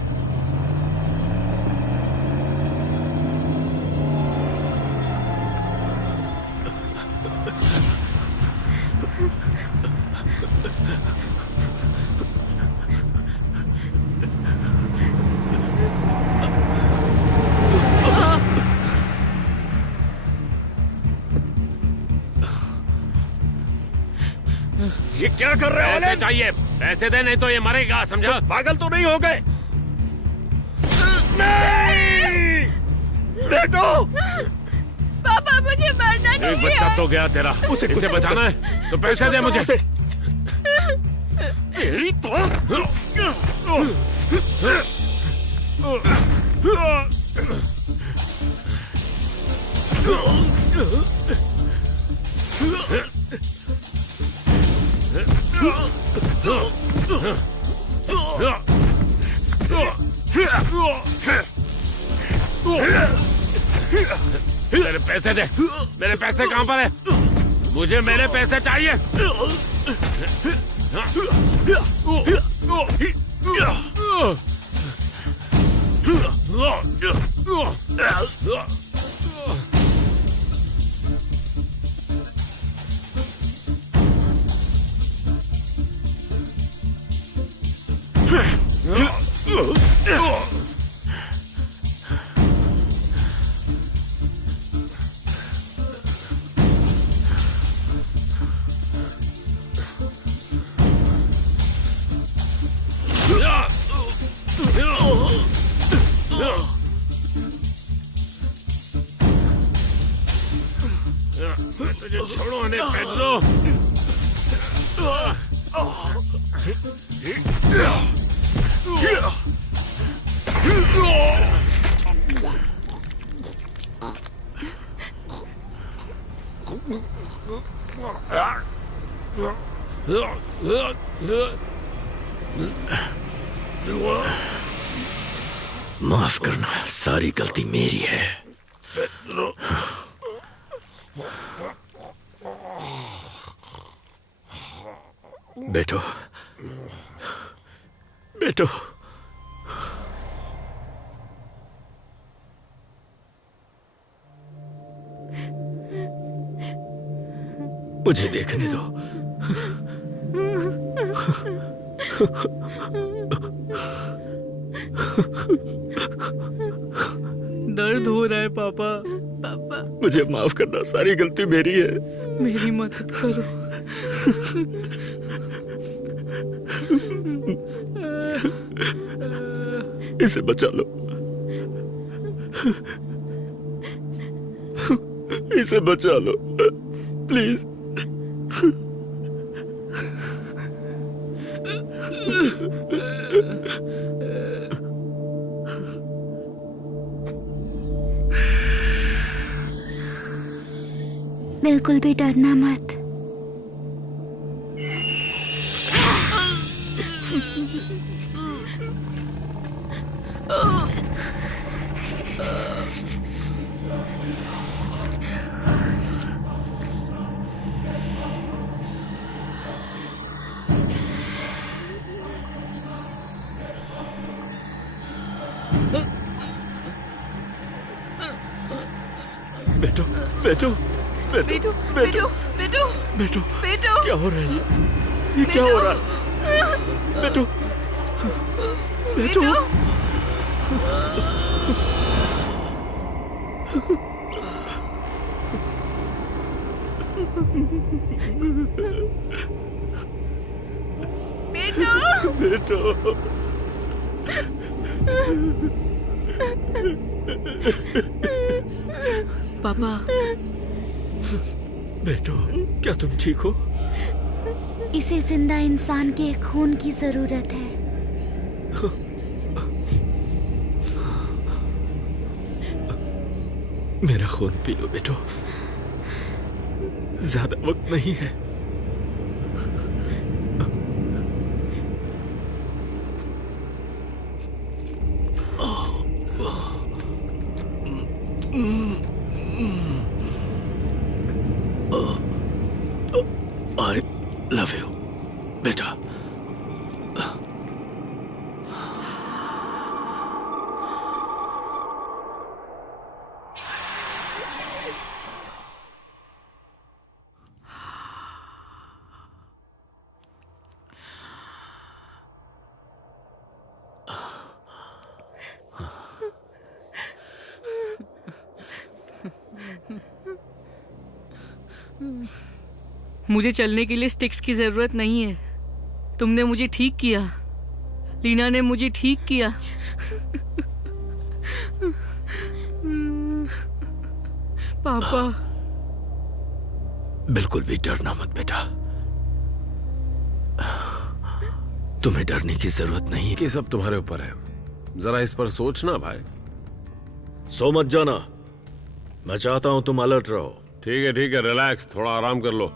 ये क्या कर रहे हो? पैसे चाहिए, पैसे दे नहीं तो ये मरेगा, समझा? पागल तो नहीं हो गए? नहीं! बेटो! पापा मुझे मरना नहीं है। एक बच्चा तो गया तेरा, इसे बचाना है तो पैसे दे मुझे। तेरी तो मेरे पैसे दे। मेरे पैसे कहां पर है? मुझे मेरे पैसे चाहिए। तुझे छोड़ो नहीं पेड्रो। माफ करना, सारी गलती मेरी है। पेड्रो बेटो, बेटो, मुझे देखने दो। दर्द हो रहा है पापा। पापा मुझे माफ करना, सारी गलती मेरी है। मेरी मदद करो। इसे बचा लो, इसे बचा लो प्लीज। बिल्कुल भी डरना मत। बेटो बेटो बेटू बेटू बेटू बेटो बेटू क्या हो रहा है ये क्या हो रहा है बेटो बेटो बेटू बेटो पापा। बेटो क्या तुम ठीक हो? इसे जिंदा इंसान के खून की जरूरत है। मेरा खून पी लो बेटो, ज्यादा वक्त नहीं है। I love you, बेटा। मुझे चलने के लिए स्टिक्स की जरूरत नहीं है। तुमने मुझे ठीक किया, लीना ने मुझे ठीक किया। पापा। बिल्कुल भी डरना मत बेटा, तुम्हें डरने की जरूरत नहीं है। कि सब तुम्हारे ऊपर है, जरा इस पर सोचना भाई। सो मत जाना, मैं चाहता हूं तुम अलर्ट रहो। ठीक है, रिलैक्स, थोड़ा आराम कर लो।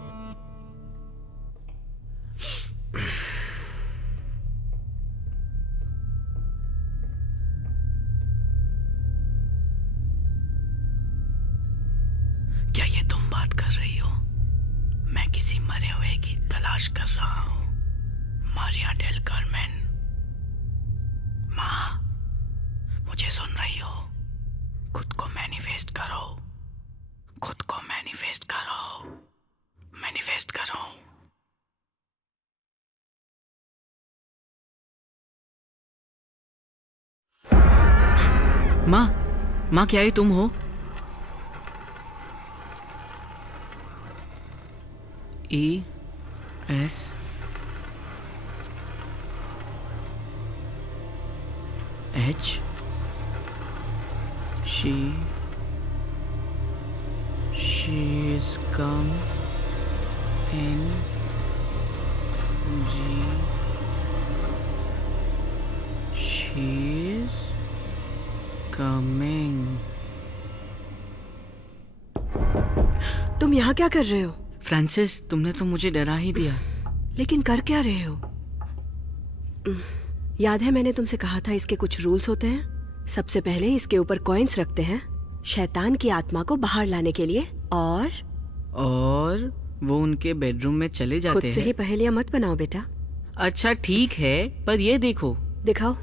क्या ये तुम बात कर रही हो? मैं किसी मरे हुए की तलाश कर रहा हूं। Maria del Carmen. माँ, मुझे सुन रही हो? खुद को मैनिफेस्ट करो, खुद को मैनिफेस्ट करो, मैनिफेस्ट करो। माँ, क्या ये तुम हो? E S H she's come in G she's coming। तुम यहाँ क्या कर रहे हो? फ्रांसिस, तुमने तो मुझे डरा ही दिया। लेकिन कर क्या रहे हो? याद है मैंने तुमसे कहा था इसके कुछ रूल्स होते हैं। सबसे पहले इसके ऊपर कॉइन्स रखते हैं शैतान की आत्मा को बाहर लाने के लिए, और वो उनके बेडरूम में चले जाते हैं। खुद से ही पहेलियां मत बनाओ बेटा। अच्छा ठीक है, पर ये देखो। दिखाओ।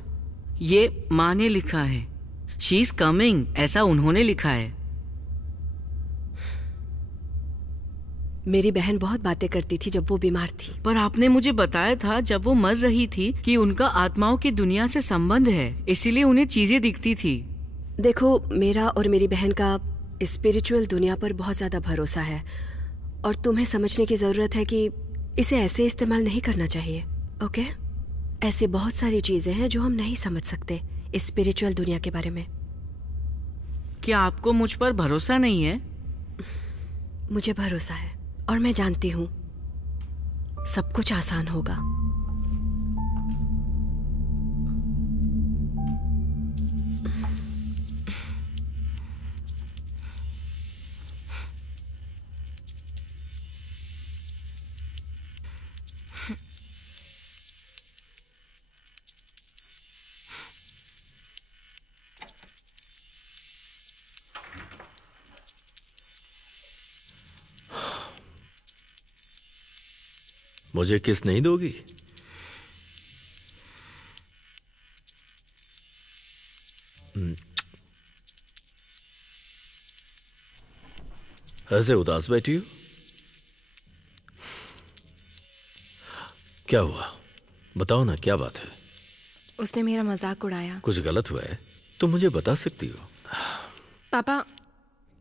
ये माँ ने लिखा है, शी इज कमिंग, ऐसा उन्होंने लिखा है। मेरी बहन बहुत बातें करती थी जब वो बीमार थी। पर आपने मुझे बताया था जब वो मर रही थी कि उनका आत्माओं की दुनिया से संबंध है, इसीलिए उन्हें चीजें दिखती थी। देखो, मेरा और मेरी बहन का स्पिरिचुअल दुनिया पर बहुत ज्यादा भरोसा है, और तुम्हें समझने की जरूरत है कि इसे ऐसे इस्तेमाल नहीं करना चाहिए। ओके? ऐसी बहुत सारी चीजें हैं जो हम नहीं समझ सकते इस स्पिरिचुअल दुनिया के बारे में। क्या आपको मुझ पर भरोसा नहीं है? मुझे भरोसा है, और मैं जानती हूँ सब कुछ आसान होगा। मुझे किस नहीं दोगी? ऐसे उदास बैठी हो? क्या हुआ? बताओ ना, क्या बात है? उसने मेरा मजाक उड़ाया। कुछ गलत हुआ है तो मुझे बता सकती हो। पापा।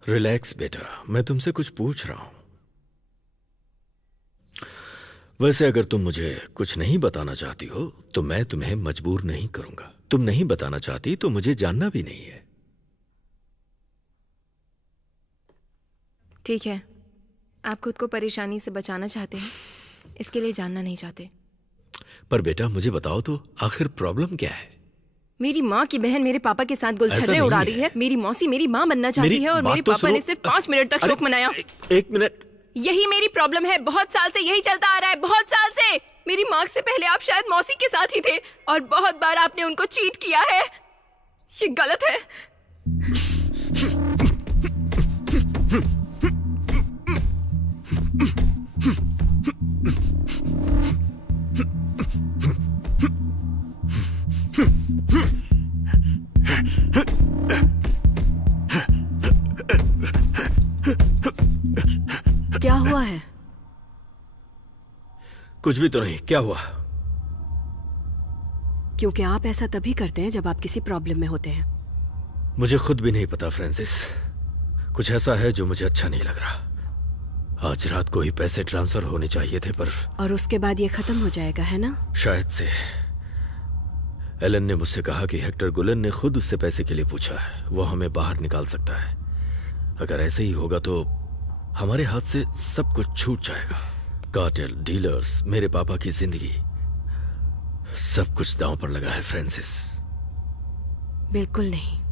रिलैक्स बेटा, मैं तुमसे कुछ पूछ रहा हूं। वैसे अगर तुम मुझे कुछ नहीं बताना चाहती हो तो मैं तुम्हें मजबूर नहीं करूंगा। तुम नहीं बताना चाहती तो मुझे जानना भी नहीं है। ठीक है, आप खुद को परेशानी से बचाना चाहते हैं, इसके लिए जानना नहीं चाहते। पर बेटा मुझे बताओ तो, आखिर प्रॉब्लम क्या है? मेरी माँ की बहन मेरे पापा के साथ गुलछर्रे नहीं उड़ा है। रही है। मेरी मौसी मेरी माँ बनना चाहती है और मेरे बात तो पापा ने सुनो। सिर्फ 5 मिनट तक शोक मनाया। एक मिनट। यही मेरी प्रॉब्लम है, बहुत साल से यही चलता आ रहा है, बहुत साल से। मेरी माँ से पहले आप शायद मौसी के साथ ही थे और बहुत बार आपने उनको चीट किया है। ये गलत है। क्या हुआ है? कुछ भी तो नहीं। क्या हुआ? क्योंकि आप ऐसा तभी करते हैं जब आप किसी प्रॉब्लम में होते हैं। मुझे खुद भी नहीं पता फ्रांसिस, कुछ ऐसा है जो मुझे अच्छा नहीं लग रहा। आज रात को ही पैसे ट्रांसफर होने चाहिए थे पर और उसके बाद ये खत्म हो जाएगा, है ना? शायद से। एलन ने मुझसे कहा कि हेक्टर गुलेन ने खुद उससे पैसे के लिए पूछा है, वो हमें बाहर निकाल सकता है। अगर ऐसे ही होगा तो हमारे हाथ से सब कुछ छूट जाएगा। कार्टेल, डीलर्स, मेरे पापा की जिंदगी, सब कुछ दांव पर लगा है फ्रांसिस। बिल्कुल नहीं।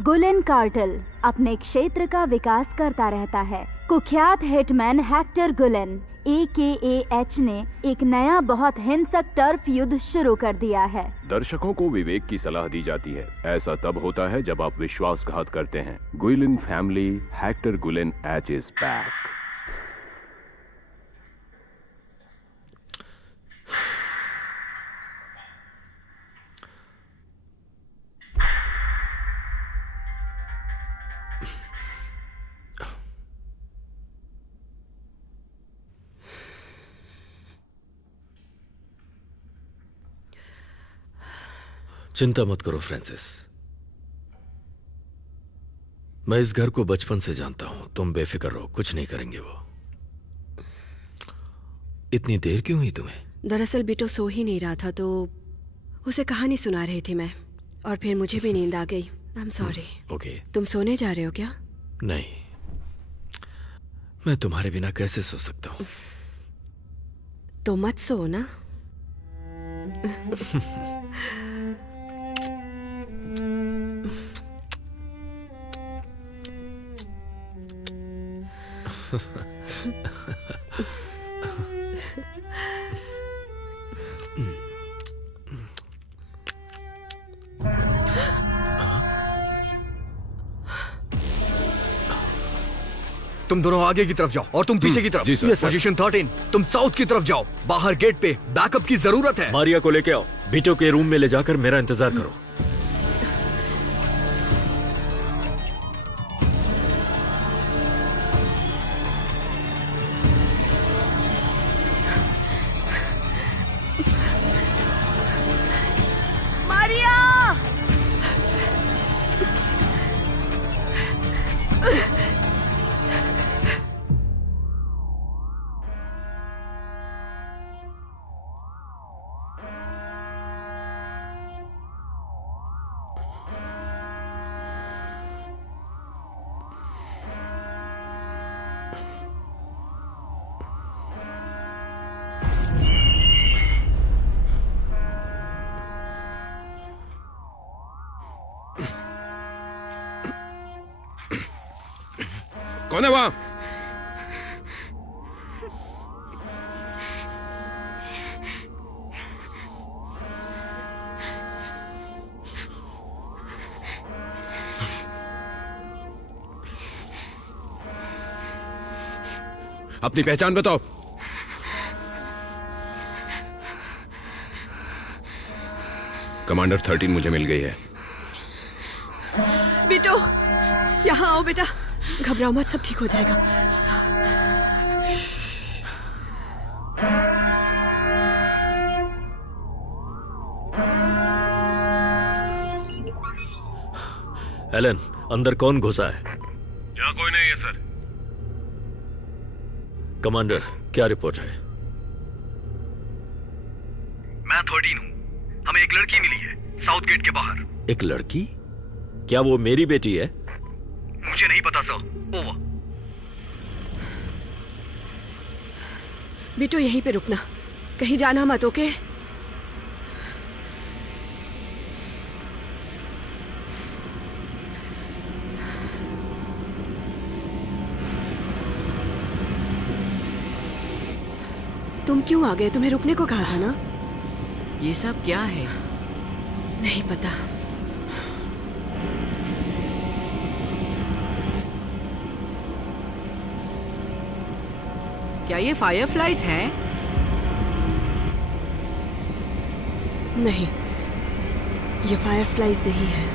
गुलेन कार्टेल अपने क्षेत्र का विकास करता रहता है। कुख्यात हिटमैन हेक्टर गुलेन AKA ने एक नया बहुत हिंसक टर्फ युद्ध शुरू कर दिया है। दर्शकों को विवेक की सलाह दी जाती है। ऐसा तब होता है जब आप विश्वासघात करते हैं। Gulen family, Hector Gulen H is back। चिंता मत करो फ्रांसिस, मैं इस घर को बचपन से जानता हूं। तुम बेफिक्र रहो, कुछ नहीं करेंगे वो। इतनी देर क्यों हुई तुम्हें? दरअसल बिटो सो ही नहीं रहा था तो उसे कहानी सुना रही थी मैं, और फिर मुझे भी नींद आ गई। I am sorry. ओके। तुम सोने जा रहे हो क्या? नहीं, मैं तुम्हारे बिना कैसे सो सकता हूं? तो मत सो ना। तुम दोनों आगे की तरफ जाओ और तुम पीछे की तरफ। जी सर। पोजीशन 13, तुम साउथ की तरफ जाओ। बाहर गेट पे बैकअप की जरूरत है। मारिया को लेके आओ, बीटो के रूम में ले जाकर मेरा इंतजार करो। मारिया! कौन है वहां? अपनी पहचान बताओ। कमांडर 13 मुझे मिल गई है। बेटो, यहाँ आओ बेटा। घबराओ मत, सब ठीक हो जाएगा। एलन, अंदर कौन घुसा है? यहाँ कोई नहीं है सर। कमांडर, क्या रिपोर्ट है? मैं 13 हूँ। हमें एक लड़की मिली है साउथ गेट के बाहर। एक लड़की? क्या वो मेरी बेटी है? मुझे नहीं पता सर। ओवर। बेटो यहीं पे रुकना, कहीं जाना मत, ओके? तुम क्यों आ गए? तुम्हें रुकने को कहा था ना? ये सब क्या है? नहीं पता। क्या ये फायरफ्लाइज हैं? नहीं, ये फायरफ्लाइज नहीं है।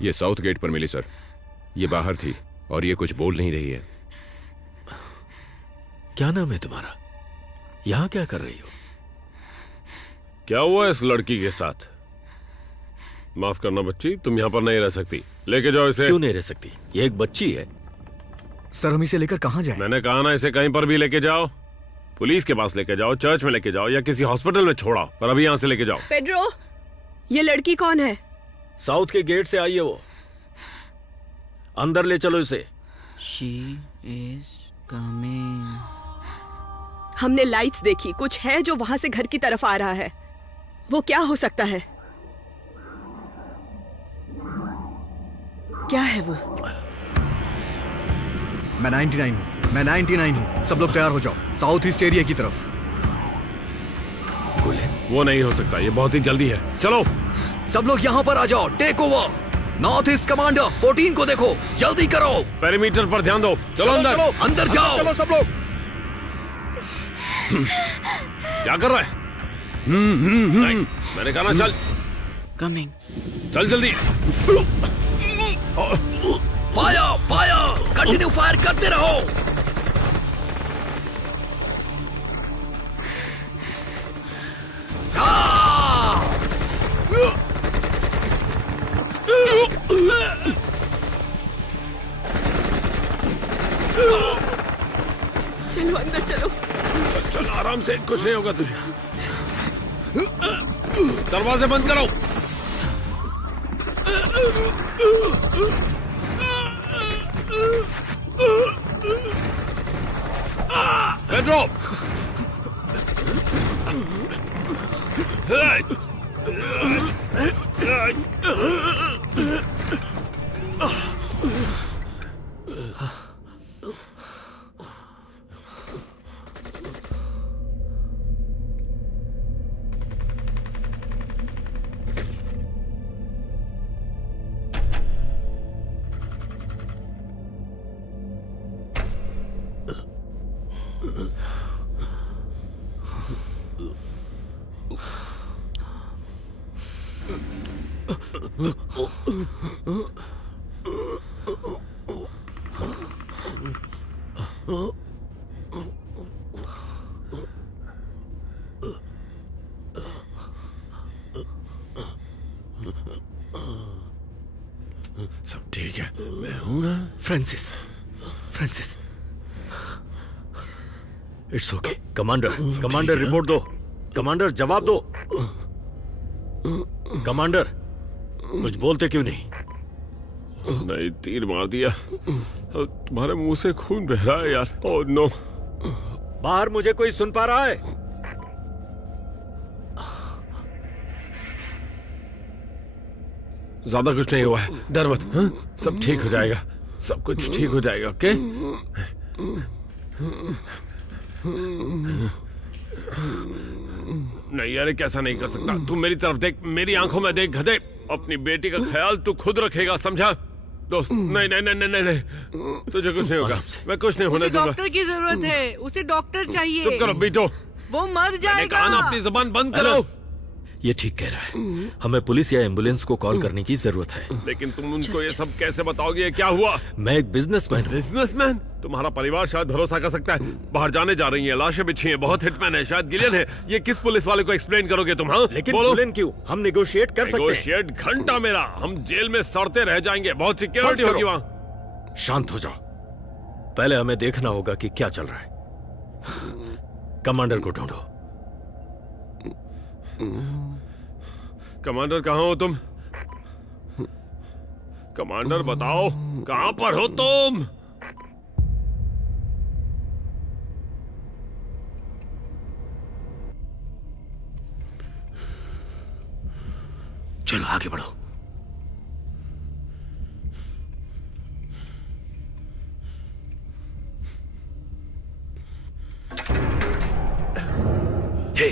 ये साउथ गेट पर मिली सर। ये बाहर थी और ये कुछ बोल नहीं रही है। क्या नाम है तुम्हारा? यहाँ क्या कर रही हो? क्या हुआ इस लड़की के साथ? माफ करना बच्ची, तुम यहाँ पर नहीं रह सकती। लेके जाओ इसे। क्यों नहीं रह सकती? ये एक बच्ची है। सर, हम इसे लेकर कहाँ जाएं? मैंने कहा ना, इसे कहीं पर भी लेके जाओ। पुलिस के पास लेके जाओ, चर्च में लेके जाओ या किसी हॉस्पिटल में छोड़ाओ, पर अभी यहाँ से लेके जाओ। पेड्रो, ये लड़की कौन है? साउथ के गेट से आई है वो। अंदर ले चलो इसे। She is coming. हमने लाइट्स देखी, कुछ है जो वहां से घर की तरफ आ रहा है। वो क्या हो सकता है? क्या है वो? मैं 99 हूँ। मैं 99 हूँ। सब लोग तैयार हो जाओ, साउथ ईस्ट एरिया की तरफ। वो नहीं हो सकता, ये बहुत ही जल्दी है। चलो सब लोग यहाँ पर आ जाओ। Take over. North east commander 14 को देखो, जल्दी करो। पेरीमीटर पर ध्यान दो। चलो अंदर। अंदर जाओ। चलो सब लोग। क्या कर रहा है? नहीं, मैंने कहा ना चल। Coming. चल जल्दी। फायर फायर, कंटिन्यू फायर करते रहो। चलो अंदर चलो। चल चल आराम से, कुछ नहीं होगा तुझे। दरवाजे बंद करो। पेड्रो, सब ठीक है, मैं हूं ना। Francis, Francis, it's okay. Commander, commander report दो। कमांडर जवाब दो। कमांडर, कुछ बोलते क्यों नहीं? नहीं, तीर मार दिया। तुम्हारे मुंह से खून बह रहा है यार। Oh no. बाहर मुझे कोई सुन पा रहा है? ज्यादा कुछ नहीं हुआ है, डर मत। हाँ? सब ठीक हो जाएगा, सब कुछ ठीक हो जाएगा। ओके? नहीं यार, कैसा नहीं कर सकता। तू मेरी तरफ देख, मेरी आंखों में देख। गधे, अपनी बेटी का ख्याल तू खुद रखेगा, समझा? दोस्त, नहीं नहीं नहीं नहीं नहीं, तुझे कुछ नहीं होगा। मैं कुछ नहीं होने दूंगा। डॉक्टर की जरूरत है, उसे डॉक्टर चाहिए। चुप करो बेटो, वो मर जाएगा। कहा ना अपनी जुबान बंद करो। ये ठीक कह रहा है। हमें पुलिस या एम्बुलेंस को कॉल करने की जरूरत है। लेकिन तुम उनको ये सब कैसे बताओगे? ये क्या हुआ? मैं एक बिजनेसमैन हूँ। बिजनेसमैन? तुम्हारा परिवार शायद भरोसा कर सकता है। बाहर जाने जा रही हैं, लाशें बिछी हैं, बहुत हिटमैन है, शायद गिलियन है। ये किस पुलिस वाले को एक्सप्लेन करोगे तुम? हाँ, लेकिन बोलो। गिलियन क्यों? हम नेगोशिएट कर सकते हैं। नेगोशिएट घंटा मेरा, हम जेल में सड़ते रह जाएंगे। बहुत सिक्योरिटी होगी वहाँ। शांत हो जाओ, पहले हमें देखना होगा कि क्या चल रहा है। कमांडर को ढूंढो। कमांडर, कहाँ हो तुम? कमांडर बताओ, कहाँ पर हो तुम? चलो आगे बढ़ो। हे,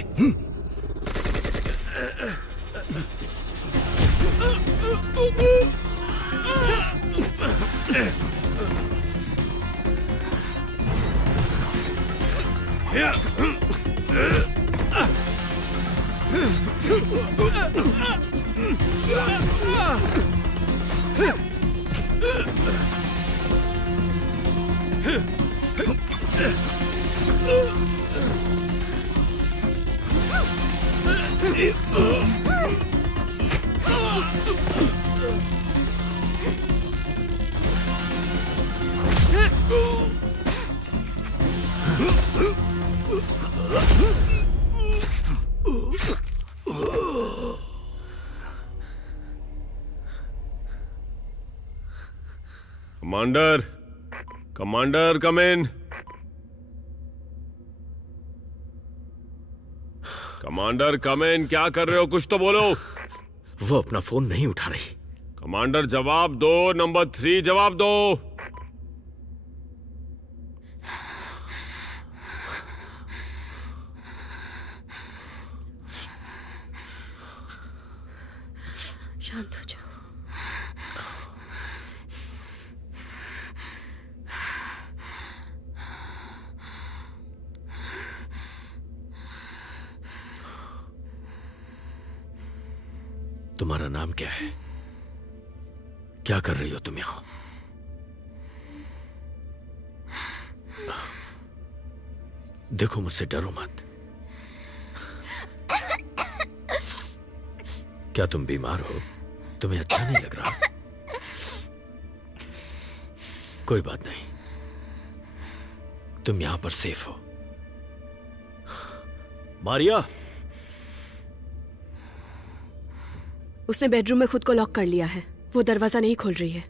कमांडर, कमांडर कम इन। कमांडर कम इन, क्या कर रहे हो? कुछ तो बोलो। वो अपना फोन नहीं उठा रही। कमांडर जवाब दो, नंबर 3 जवाब दो। शांत हो जाओ। तुम्हारा नाम क्या है? क्या कर रही हो तुम यहां? देखो, मुझसे डरो मत। क्या तुम बीमार हो? तुम्हें अच्छा नहीं लग रहा? कोई बात नहीं, तुम यहां पर सेफ हो। मारिया, उसने बेडरूम में खुद को लॉक कर लिया है। वो दरवाजा नहीं खोल रही है।